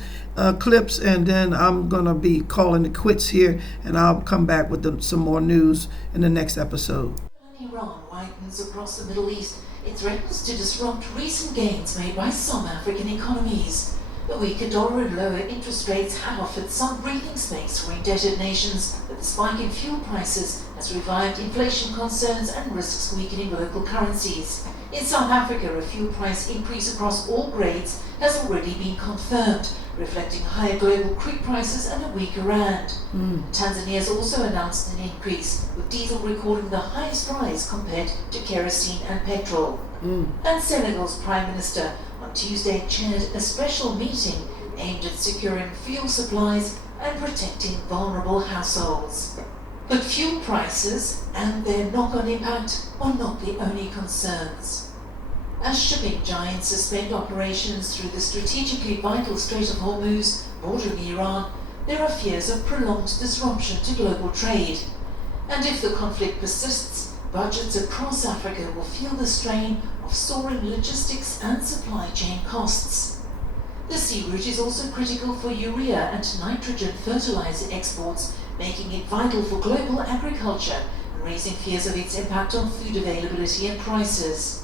clips, and then I'm going to be calling it quits here, and I'll come back with some more news in the next episode. Iran widens across the Middle East. It threatens to disrupt recent gains made by some African economies. The weaker dollar and lower interest rates have offered some breathing space for indebted nations, but the spike in fuel prices has revived inflation concerns and risks weakening local currencies. In South Africa, a fuel price increase across all grades has already been confirmed, reflecting higher global crude prices and a weaker rand. Tanzania has also announced an increase, with diesel recording the highest rise compared to kerosene and petrol. And Senegal's Prime Minister on Tuesday chaired a special meeting aimed at securing fuel supplies and protecting vulnerable households. But fuel prices and their knock-on impact are not the only concerns. As shipping giants suspend operations through the strategically vital Strait of Hormuz bordering Iran, there are fears of prolonged disruption to global trade. And if the conflict persists, budgets across Africa will feel the strain of soaring logistics and supply chain costs. The sea route is also critical for urea and nitrogen fertilizer exports, making it vital for global agriculture and raising fears of its impact on food availability and prices.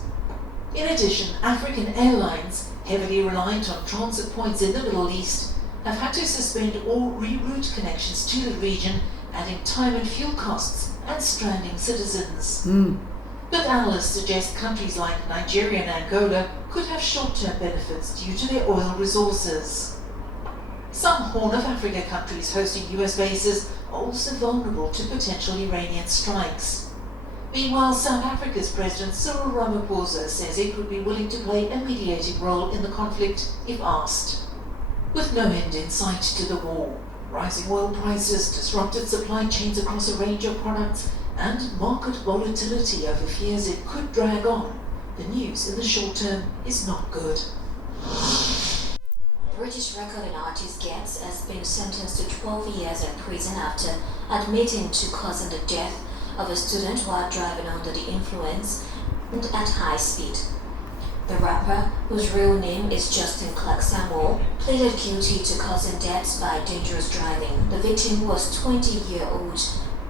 In addition, African airlines, heavily reliant on transit points in the Middle East, have had to suspend or reroute connections to the region, adding time and fuel costs and stranding citizens. But analysts suggest countries like Nigeria and Angola could have short-term benefits due to their oil resources. Some Horn of Africa countries hosting US bases are also vulnerable to potential Iranian strikes. Meanwhile, South Africa's President Cyril Ramaphosa says it would be willing to play a mediating role in the conflict if asked. With no end in sight to the war, rising oil prices, disrupted supply chains across a range of products, and market volatility over fears it could drag on, the news in the short term is not good. British recording artist Getz has been sentenced to 12 years in prison after admitting to causing the death of a student while driving under the influence and at high speed. The rapper, whose real name is Justin Clark Samuel, pleaded guilty to causing deaths by dangerous driving. The victim was 20-year-old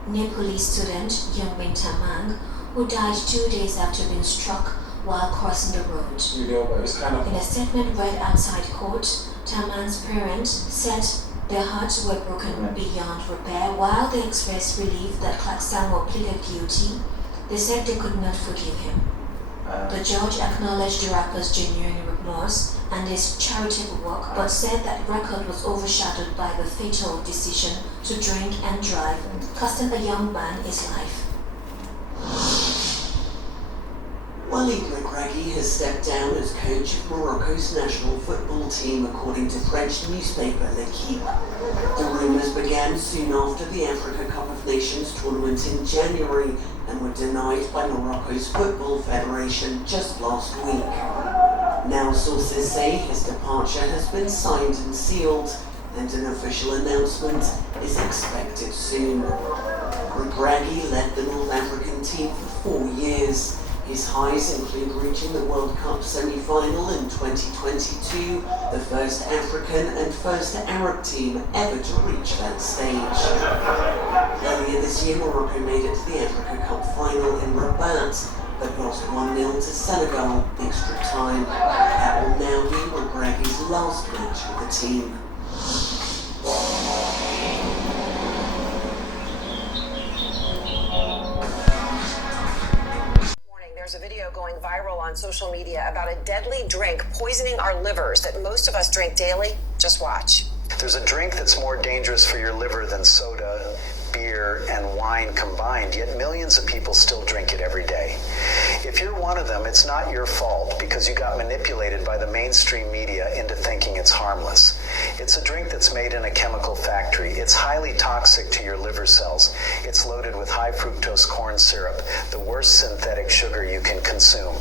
Nepalese student Youngmin Tamang, who died 2 days after being struck while crossing the road. In a statement read outside court, Tamang's parents said their hearts were broken beyond repair. While they expressed relief that Clark Samuel pleaded guilty, they said they could not forgive him. The judge acknowledged the rapper's genuine remorse and his charitable work, but said that record was overshadowed by the fatal decision to drink and drive, costing a young man his life. Walid Regragui has stepped down as coach of Morocco's national football team, according to French newspaper L'Equipe. The rumours began soon after the Africa Cup of Nations tournament in January and were denied by Morocco's Football Federation just last week. Now sources say his departure has been signed and sealed, and an official announcement is expected soon. Regragui led the North African team for 4 years. His highs include reaching the World Cup semi-final in 2022, the first African and first Arab team ever to reach that stage. Earlier this year, Morocco made it to the Africa Cup final in Rabat, but lost 1-0 to Senegal extra time. That will now be Regragi's last match with the team. There's a video going viral on social media about a deadly drink poisoning our livers that most of us drink daily. Just watch. There's a drink that's more dangerous for your liver than soda, beer, and wine combined, yet millions of people still drink it every day. If you're one of them, it's not your fault because you got manipulated by the mainstream media into thinking it's harmless. It's a drink that's made in a chemical factory. It's highly toxic to your liver cells. It's loaded with high fructose corn syrup, the worst synthetic sugar you can consume.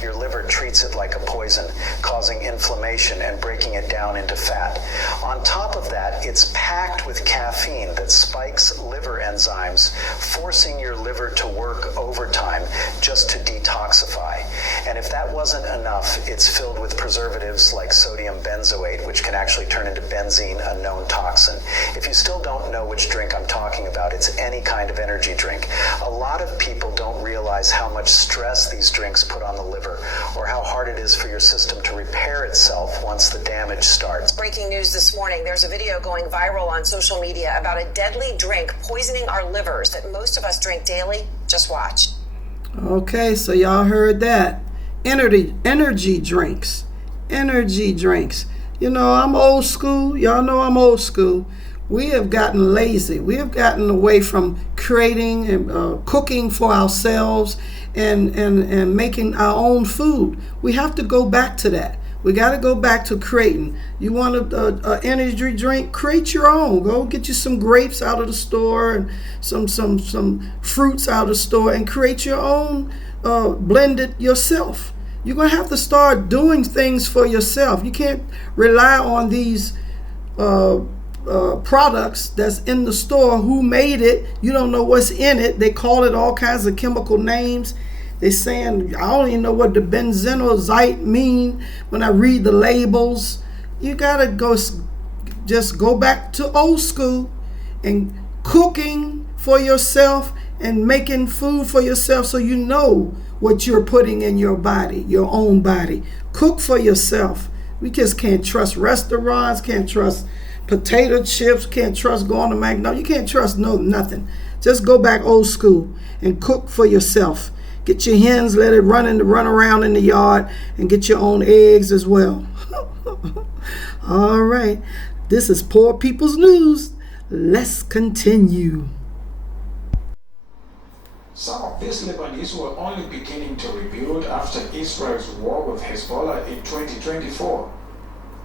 Your liver treats it like a poison, causing inflammation and breaking it down into fat. On top of that, it's packed with caffeine that spikes liver enzymes, forcing your liver to work overtime just to detoxify. And if that wasn't enough, it's filled with preservatives like sodium benzoate, which can actually turn into benzene, a known toxin. If you still don't know which drink I'm talking about, it's any kind of energy drink. A lot of people don't realize how much stress these drinks put on the liver, or how hard it is for your system to repair itself once the damage starts. Breaking news this morning. There's a video going viral on social media about a deadly drink poisoning our livers that most of us drink daily. Just watch. Okay, so y'all heard that. Energy drinks. Energy drinks. You know, I'm old school. Y'all know I'm old school. We have gotten lazy. We have gotten away from creating and cooking for ourselves and making our own food. We have to go back to that. We got to go back to creating. You want an energy drink? Create your own. Go get you some grapes out of the store and some fruits out of the store and create your own. Blend it yourself. You're going to have to start doing things for yourself. You can't rely on these products that's in the store. Who made it? You don't know what's in it. They call it all kinds of chemical names. They're saying, I don't even know what the benzoate mean when I read the labels. You gotta just go back to old school and cooking for yourself and making food for yourself so you know what you're putting in your body, your own body. Cook for yourself. We just can't trust restaurants, can't trust potato chips, can't trust going to McDonald's. You can't trust nothing. Just go back old school and cook for yourself. Get your hens, let it run around in the yard, and get your own eggs as well. All right. This is Poor People's News. Let's continue. Some of these Lebanese were only beginning to rebuild after Israel's war with Hezbollah in 2024.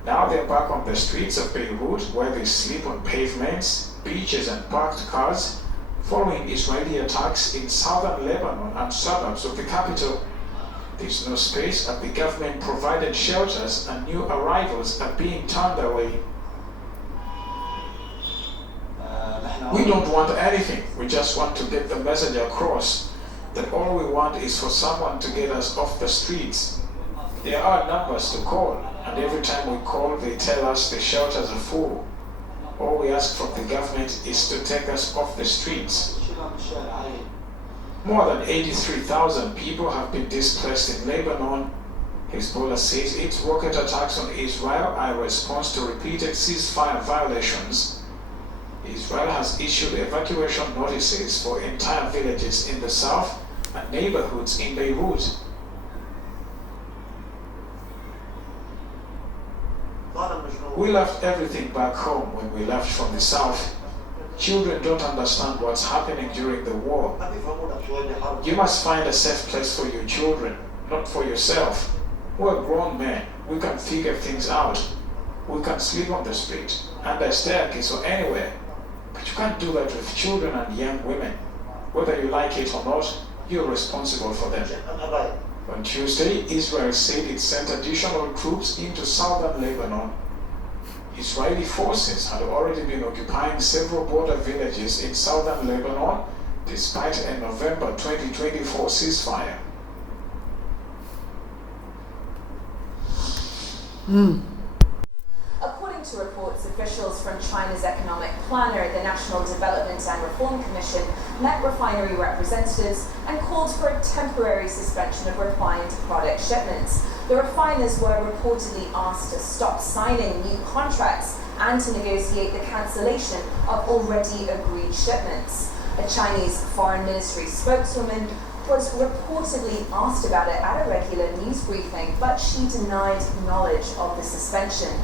Now they're back on the streets of Beirut, where they sleep on pavements, beaches, and parked cars, following Israeli attacks in southern Lebanon and suburbs of the capital. There's no space at the government-provided shelters, and new arrivals are being turned away. We don't want anything. We just want to get the message across that all we want is for someone to get us off the streets. There are numbers to call, and every time we call, they tell us the shelters are full. All we ask from the government is to take us off the streets. More than 83,000 people have been displaced in Lebanon. Hezbollah says its rocket attacks on Israel are a response to repeated ceasefire violations. Israel has issued evacuation notices for entire villages in the south and neighborhoods in Beirut. We left everything back home when we left from the south. Children don't understand what's happening during the war. You must find a safe place for your children, not for yourself. We're grown men. We can figure things out. We can sleep on the street, under a staircase, or anywhere. But you can't do that with children and young women. Whether you like it or not, you're responsible for them. On Tuesday, Israel said it sent additional troops into southern Lebanon. Israeli forces had already been occupying several border villages in southern Lebanon despite a November 2024 ceasefire. According to reports, reports officials from China's economic planner, the National Development and Reform Commission, met refinery representatives and called for a temporary suspension of refined product shipments. The refiners were reportedly asked to stop signing new contracts and to negotiate the cancellation of already agreed shipments. A Chinese Foreign Ministry spokeswoman was reportedly asked about it at a regular news briefing, but she denied knowledge of the suspension.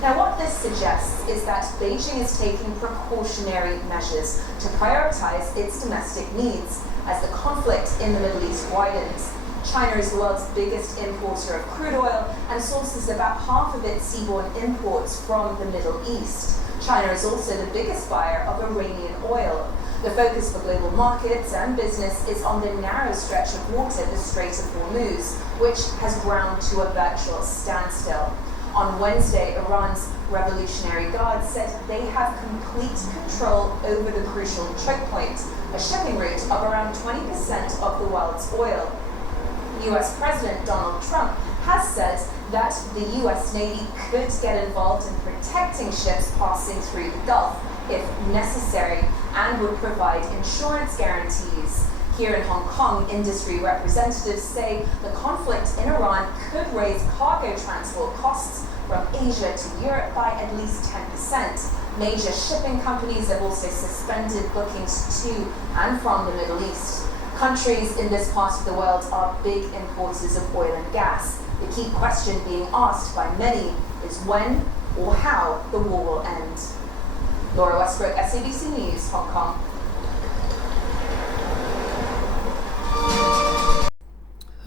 Now, what this suggests is that Beijing is taking precautionary measures to prioritize its domestic needs as the conflict in the Middle East widens. China is the world's biggest importer of crude oil and sources about half of its seaborne imports from the Middle East. China is also the biggest buyer of Iranian oil. The focus for global markets and business is on the narrow stretch of water, the Strait of Hormuz, which has ground to a virtual standstill. On Wednesday, Iran's Revolutionary Guard said they have complete control over the crucial choke point, a shipping route of around 20% of the world's oil. US President Donald Trump has said that the US Navy could get involved in protecting ships passing through the Gulf if necessary, and would provide insurance guarantees. Here in Hong Kong, industry representatives say the conflict in Iran could raise cargo transport costs from Asia to Europe by at least 10%. Major shipping companies have also suspended bookings to and from the Middle East. Countries in this part of the world are big importers of oil and gas. The key question being asked by many is when or how the war will end. Laura Westbrook, SABC News, Hong Kong.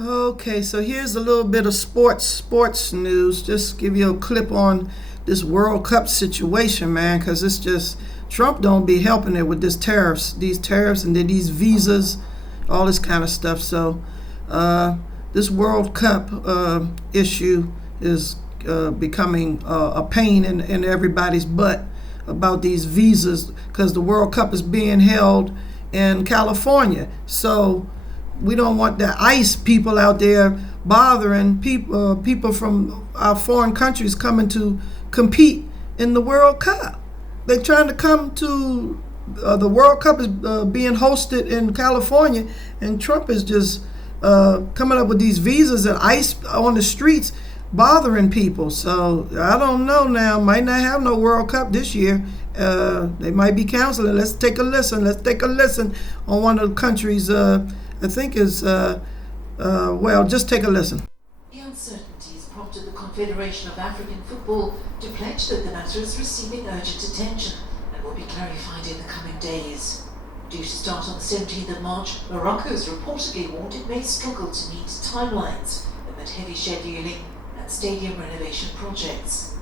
Okay, so here's a little bit of sports news. Just give you a clip on this World Cup situation, man, because it's just Trump don't be helping it with these tariffs and then these visas, all this kind of stuff. So this World Cup issue is becoming a pain in everybody's butt about these visas, because the World Cup is being held in California. So we don't want the ICE people out there bothering people from our foreign countries coming to compete in the World Cup. They're trying to come to the World Cup is being hosted in California, and Trump is just coming up with these visas and ICE on the streets bothering people. So I don't know now. Might not have no World Cup this year. They might be canceling. Let's take a listen. Let's take a listen on one of the countries. I think is well. Just take a listen. The uncertainties prompted the Confederation of African Football to pledge that the matter is receiving urgent attention and will be clarified in the coming days. Due to start on the 17th of March, Morocco has reportedly warned it may struggle to meet timelines amid heavy scheduling and stadium renovation projects.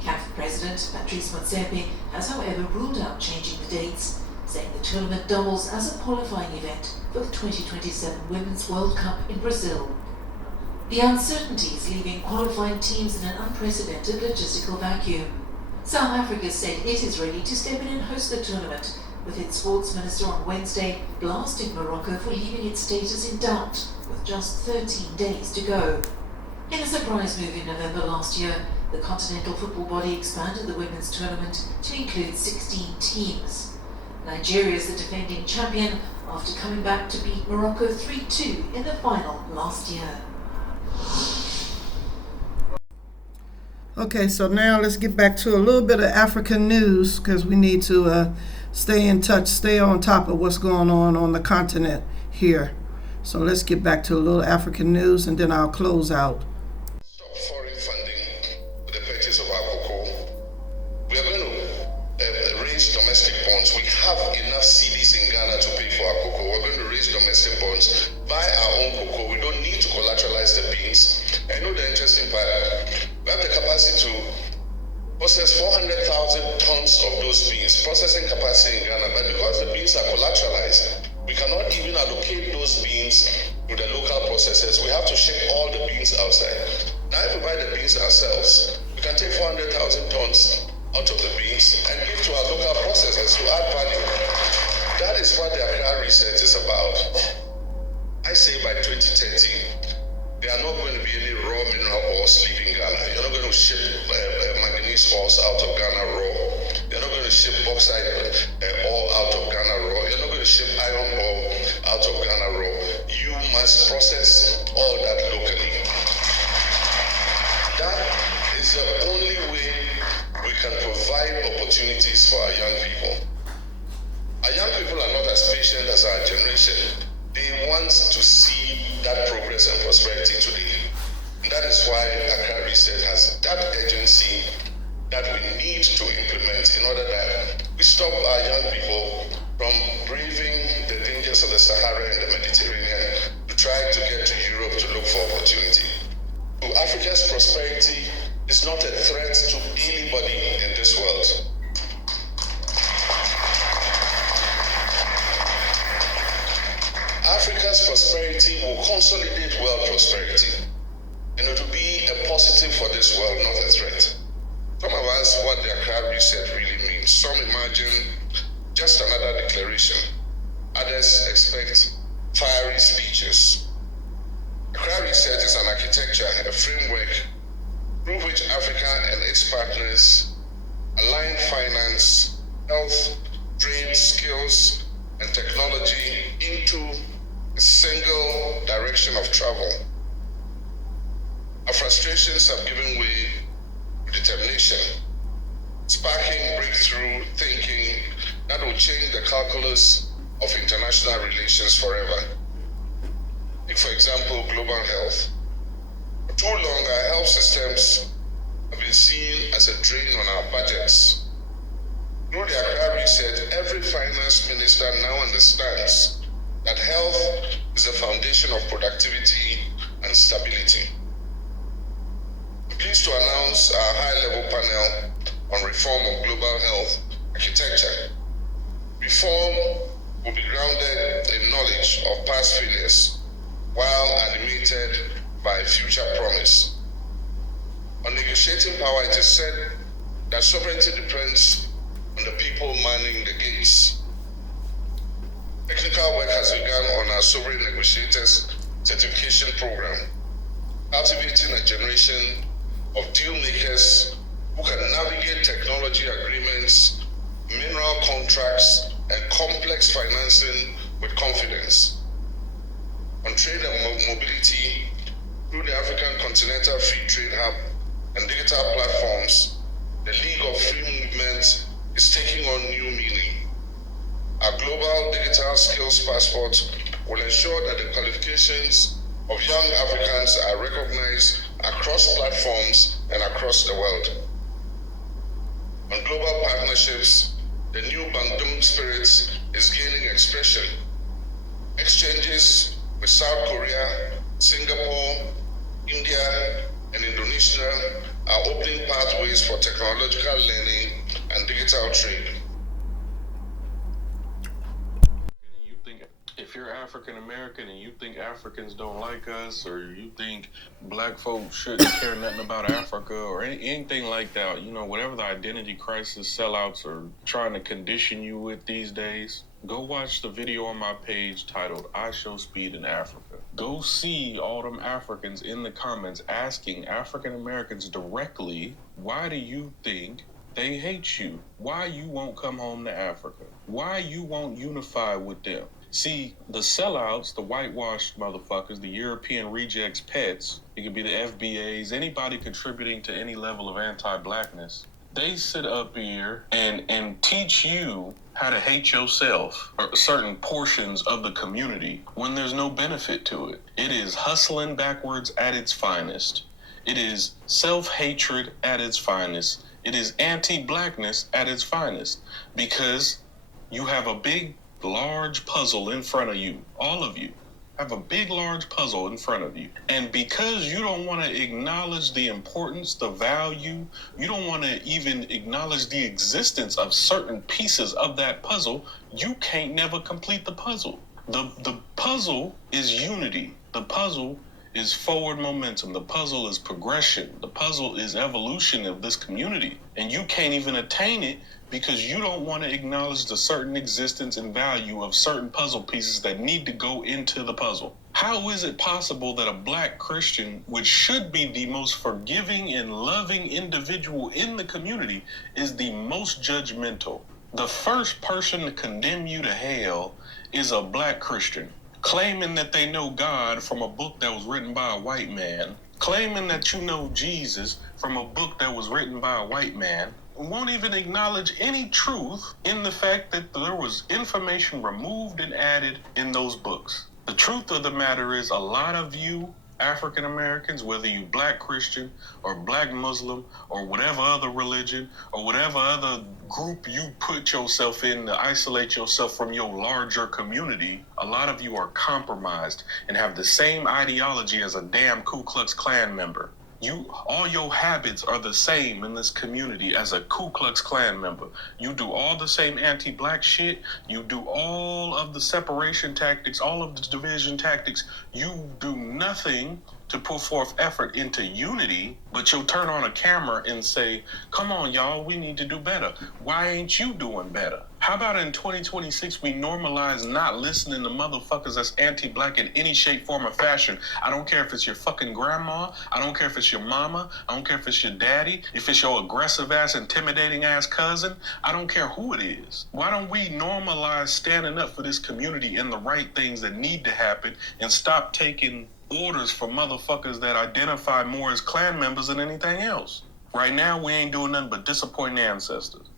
CAF President Patrice Motsepe has, however, ruled out changing the dates, saying the tournament doubles as a qualifying event for the 2027 Women's World Cup in Brazil. The uncertainty is leaving qualifying teams in an unprecedented logistical vacuum. South Africa said it is ready to step in and host the tournament, with its sports minister on Wednesday blasting Morocco for leaving its status in doubt, with just 13 days to go. In a surprise move in November last year, the continental football body expanded the women's tournament to include 16 teams. Nigeria is the defending champion after coming back to beat Morocco 3-2 in the final last year. Okay, so now let's get back to a little bit of African news, because we need to stay in touch, stay on top of what's going on the continent here. So let's get back to a little African news, and then I'll close out. Foreign funding for the purchase of our cocoa. We are going to raise domestic bonds. We have enough cedis in Ghana to pay for our cocoa. We're going to raise domestic bonds, buy our own cocoa. We don't need to collateralize the beans. I know the interesting part. We have the capacity to process 400,000 tons of those beans, processing capacity in Ghana. But because the beans are collateralized, we cannot even allocate those beans to the local processors. We have to ship all the beans outside. Now, if we buy the beans ourselves, we can take 400,000 tons out of the beans and give to our local processors to add value. That is what the Accra research is about. I say by 2030, the there are not going to be any raw mineral ores leaving Ghana. You're not going to ship manganese ores out of Ghana raw. You're not going to ship bauxite ore out of Ghana raw. You're not going to ship iron ore out of Ghana raw. You must process all that locally. That is the only way we can provide opportunities for our young people. Our young people are not as patient as our generation. They want to see that progress and prosperity today. And that is why Accra Reset has that urgency that we need to implement in order that we stop our young people from braving the dangers of the Sahara and the Mediterranean to try to get to Europe to look for opportunity. So Africa's prosperity is not a threat to anybody in this world. Africa's prosperity will consolidate world prosperity, and it will be a positive for this world, not a threat. Some of us, what the Accra Reset really means. Some imagine just another declaration. Others expect fiery speeches. Accra Reset is an architecture, a framework through which Africa and its partners align finance, health, trade, skills, and technology into a single direction of travel. Our frustrations have given way to determination, sparking breakthrough thinking that will change the calculus of international relations forever. Take, for example, global health. For too long, our health systems have been seen as a drain on our budgets. Through the Accra Reset, every finance minister now understands that health is the foundation of productivity and stability. I'm pleased to announce our high-level panel on reform of global health architecture. Reform will be grounded in knowledge of past failures while animated by future promise. On negotiating power, it is said that sovereignty depends on the people manning the gates. Technical work has begun on our sovereign negotiators certification program, cultivating a generation of deal makers who can navigate technology agreements, mineral contracts, and complex financing with confidence. On trade and mobility, through the African Continental Free Trade Hub and digital platforms, the League of Free Movement is taking on new meaning. Our global digital skills passport will ensure that the qualifications of young Africans are recognized across platforms and across the world. On global partnerships, the new Bandung spirit is gaining expression. Exchanges with South Korea, Singapore, India, and Indonesia are opening pathways for technological learning and digital trade. If you're African American and you think Africans don't like us, or you think black folks shouldn't care nothing about Africa or anything like that, you know, whatever the identity crisis sellouts are trying to condition you with these days, go watch the video on my page titled I Show Speed in Africa. Go see all them Africans in the comments asking African Americans directly, why do you think they hate you? Why you won't come home to Africa? Why you won't unify with them? See, the sellouts, the whitewashed motherfuckers, the European rejects pets, it could be the FBAs, anybody contributing to any level of anti-blackness, they sit up here and teach you how to hate yourself or certain portions of the community when there's no benefit to it. It is hustling backwards at its finest. It is self-hatred at its finest. It is anti-blackness at its finest, because you have a big, large puzzle in front of you. All of you have a big, large puzzle in front of you. And because you don't want to acknowledge the importance, the value, you don't want to even acknowledge the existence of certain pieces of that puzzle, you can't never complete the puzzle. The puzzle is unity. The puzzle is forward momentum. The puzzle is progression. The puzzle is evolution of this community. And you can't even attain it because you don't want to acknowledge the certain existence and value of certain puzzle pieces that need to go into the puzzle. How is it possible that a black Christian, which should be the most forgiving and loving individual in the community, is the most judgmental? The first person to condemn you to hell is a black Christian, claiming that they know God from a book that was written by a white man, claiming that you know Jesus from a book that was written by a white man, won't even acknowledge any truth in the fact that there was information removed and added in those books. The truth of the matter is, a lot of you African Americans, whether you black Christian or black Muslim or whatever other religion or whatever other group you put yourself in to isolate yourself from your larger community, a lot of you are compromised and have the same ideology as a damn Ku Klux Klan member. All your habits are the same in this community as a Ku Klux Klan member. You do all the same anti-black shit. You do all of the separation tactics, all of the division tactics. You do nothing to put forth effort into unity, but you'll turn on a camera and say, come on, y'all, we need to do better. Why ain't you doing better? How about in 2026, we normalize not listening to motherfuckers that's anti-black in any shape, form, or fashion? I don't care if it's your fucking grandma. I don't care if it's your mama. I don't care if it's your daddy. If it's your aggressive-ass, intimidating-ass cousin. I don't care who it is. Why don't we normalize standing up for this community and the right things that need to happen and stop taking orders from motherfuckers that identify more as Klan members than anything else? Right now, we ain't doing nothing but disappointing ancestors.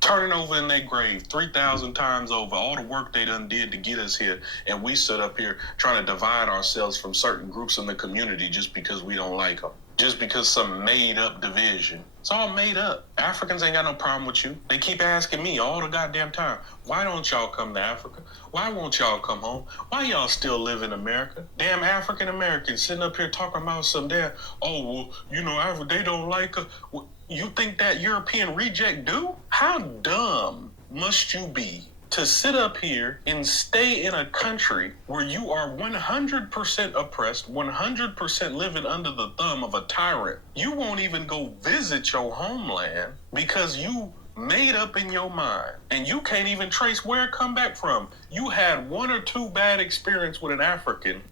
Turning over in their grave 3,000 times over, all the work they done did to get us here, and we sit up here trying to divide ourselves from certain groups in the community just because we don't like them. Just because some made-up division. It's all made up. Africans ain't got no problem with you. They keep asking me all the goddamn time, why don't y'all come to Africa? Why won't y'all come home? Why y'all still live in America? Damn African Americans sitting up here talking about some damn, oh, well, you know, they don't like us. You think that European reject do? How dumb must you be to sit up here and stay in a country where you are 100% oppressed, 100% living under the thumb of a tyrant? You won't even go visit your homeland because you made up in your mind, and you can't even trace where it come back from. You had one or two bad experience with an African,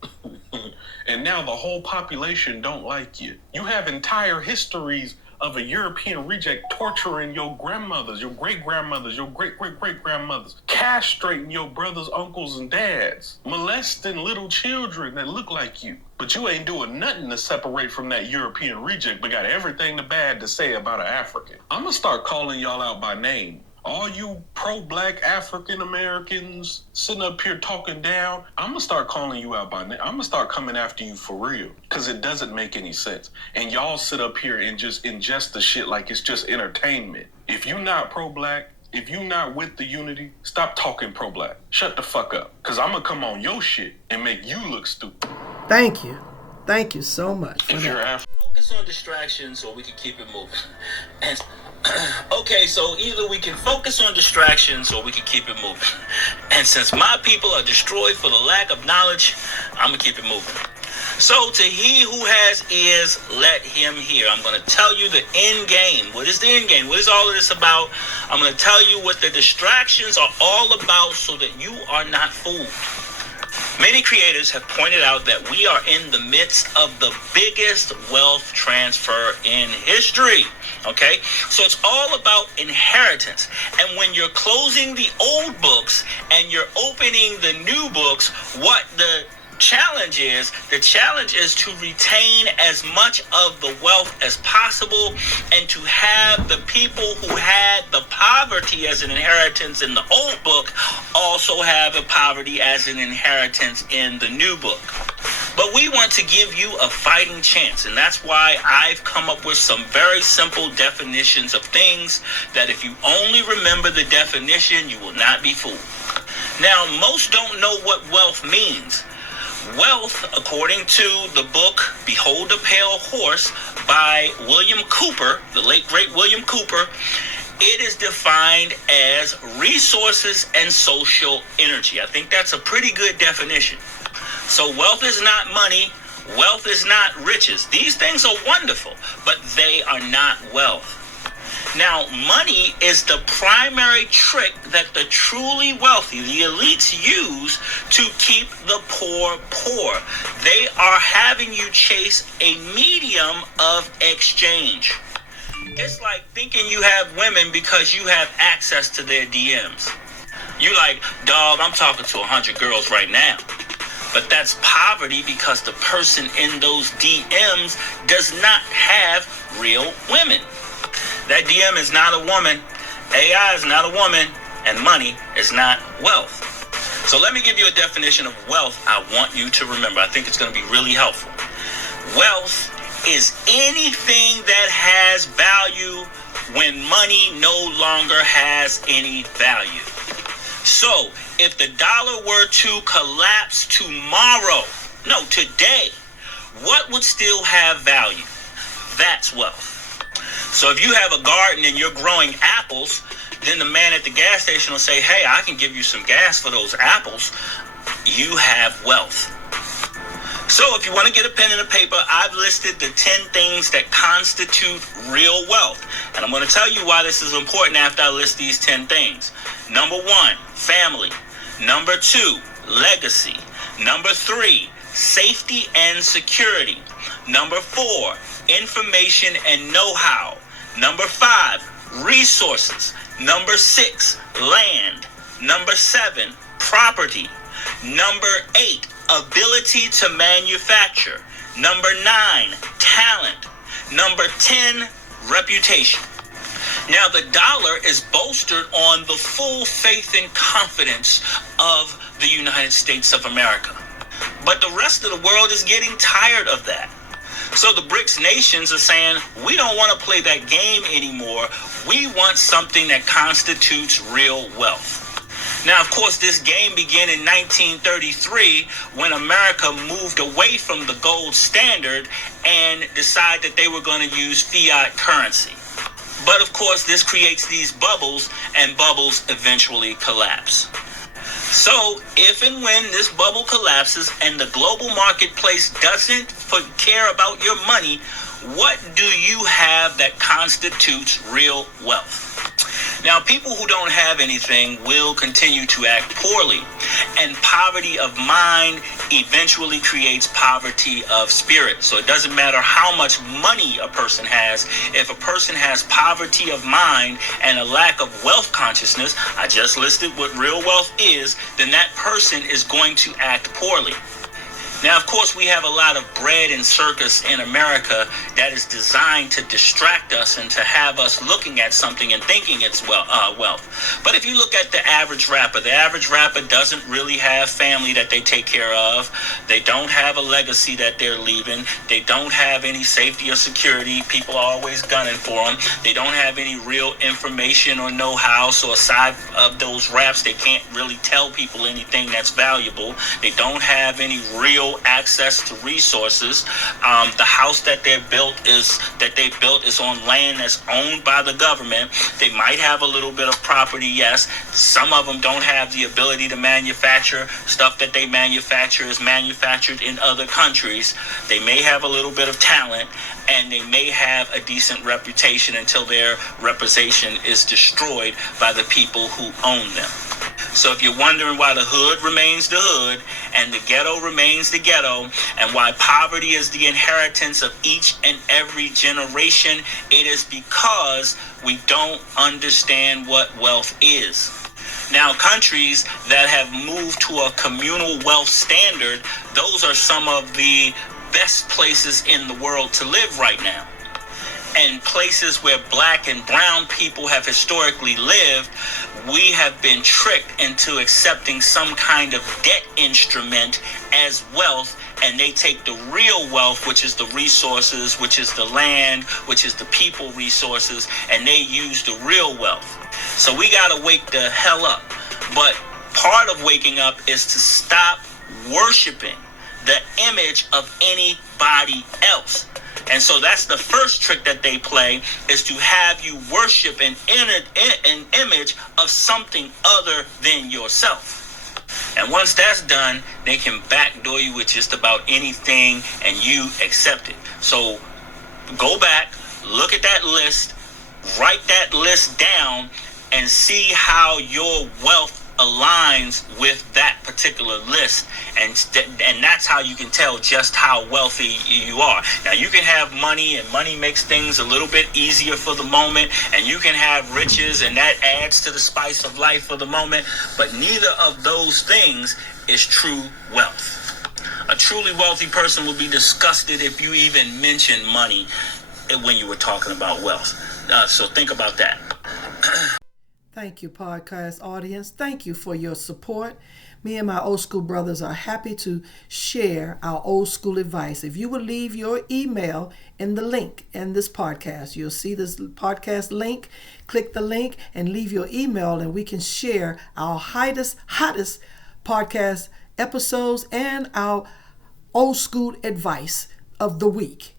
and now the whole population don't like you. You have entire histories of a European reject torturing your grandmothers, your great-grandmothers, your great-great-great-grandmothers, castrating your brothers, uncles, and dads, molesting little children that look like you. But you ain't doing nothing to separate from that European reject, but got everything the bad to say about an African. I'm gonna start calling y'all out by name. All you pro-black African Americans sitting up here talking down, I'm gonna start calling you out by name. I'm gonna start coming after you for real, because it doesn't make any sense. And y'all sit up here and just ingest the shit like it's just entertainment. If you not pro-black, if you not with the unity, stop talking pro-black. Shut the fuck up, because I'm gonna come on your shit and make you look stupid. Thank you. Thank you so much for that. Focus on distractions so we can keep it moving. And okay, so either we can focus on distractions or we can keep it moving. And since my people are destroyed for the lack of knowledge, I'm going to keep it moving. So to he who has ears, let him hear. I'm going to tell you the end game. What is the end game? What is all of this about? I'm going to tell you what the distractions are all about so that you are not fooled. Many creators have pointed out that we are in the midst of the biggest wealth transfer in history. Okay, so it's all about inheritance. And when you're closing the old books and you're opening the new books, what the challenge is to retain as much of the wealth as possible and to have the people who had the poverty as an inheritance in the old book also have a poverty as an inheritance in the new book. But we want to give you a fighting chance, and that's why I've come up with some very simple definitions of things that if you only remember the definition, you will not be fooled. Now, most don't know what wealth means. Wealth, according to the book Behold a Pale Horse by William Cooper, the late great William Cooper, it is defined as resources and social energy. I think that's a pretty good definition. So wealth is not money, wealth is not riches. These things are wonderful, but they are not wealth. Now, money is the primary trick that the truly wealthy, the elites, use to keep the poor poor. They are having you chase a medium of exchange. It's like thinking you have women because you have access to their DMs. You like, dog, I'm talking to 100 girls right now. But that's poverty because the person in those DMs does not have real women. That DM is not a woman, AI is not a woman, and money is not wealth. So let me give you a definition of wealth I want you to remember. I think it's going to be really helpful. Wealth is anything that has value when money no longer has any value. So if the dollar were to collapse tomorrow, no, today, what would still have value? That's wealth. So if you have a garden and you're growing apples, then the man at the gas station will say, hey, I can give you some gas for those apples. You have wealth. So if you want to get a pen and a paper, I've listed the 10 things that constitute real wealth. And I'm going to tell you why this is important after I list these 10 things. Number 1, family. Number 2, legacy. Number 3, safety and security. Number 4, information and know-how. Number 5, resources. Number 6, land. Number 7, property. Number 8, ability to manufacture. Number 9, talent. Number 10, reputation. Now, the dollar is bolstered on the full faith and confidence of the United States of America. But the rest of the world is getting tired of that. So the BRICS nations are saying, we don't want to play that game anymore. We want something that constitutes real wealth. Now, of course, this game began in 1933 when America moved away from the gold standard and decided that they were going to use fiat currency. But of course, this creates these bubbles, and bubbles eventually collapse. So if and when this bubble collapses and the global marketplace doesn't care about your money, what do you have that constitutes real wealth? Now, people who don't have anything will continue to act poorly, and poverty of mind eventually creates poverty of spirit. So it doesn't matter how much money a person has. If a person has poverty of mind and a lack of wealth consciousness, I just listed what real wealth is, then that person is going to act poorly. Now, of course, we have a lot of bread and circus in America that is designed to distract us and to have us looking at something and thinking it's wealth. But if you look at the average rapper doesn't really have family that they take care of. They don't have a legacy that they're leaving. They don't have any safety or security. People are always gunning for them. They don't have any real information or know-how. So aside of those raps, they can't really tell people anything that's valuable. They don't have any real access to resources. The house that they built is on land that's owned by the government. They might have a little bit of property, yes. Some of them don't have the ability to manufacture. Stuff that they manufacture is manufactured in other countries. They may have a little bit of talent, and they may have a decent reputation until their reputation is destroyed by the people who own them. So if you're wondering why the hood remains the hood and the ghetto remains the ghetto, and why poverty is the inheritance of each and every generation, it is because we don't understand what wealth is. Now, countries that have moved to a communal wealth standard, those are some of the best places in the world to live right now. And places where black and brown people have historically lived, we have been tricked into accepting some kind of debt instrument as wealth, and they take the real wealth, which is the resources, which is the land, which is the people resources, and they use the real wealth. So we gotta wake the hell up. But part of waking up is to stop worshiping the image of anybody else. And so that's the first trick that they play, is to have you worship an image of something other than yourself. And once that's done, they can backdoor you with just about anything, and you accept it. So go back, look at that list, Write that list down and see how your wealth aligns with that particular list, and that's how you can tell just how wealthy you are. Now, you can have money, and money makes things a little bit easier for the moment, and you can have riches, and that adds to the spice of life for the moment, but neither of those things is true wealth. A truly wealthy person would be disgusted if you even mention money when you were talking about wealth. So think about that. Thank you, podcast audience. Thank you for your support. Me and my old school brothers are happy to share our old school advice. If you will leave your email in the link in this podcast, you'll see this podcast link. Click the link and leave your email, and we can share our hottest podcast episodes and our old school advice of the week.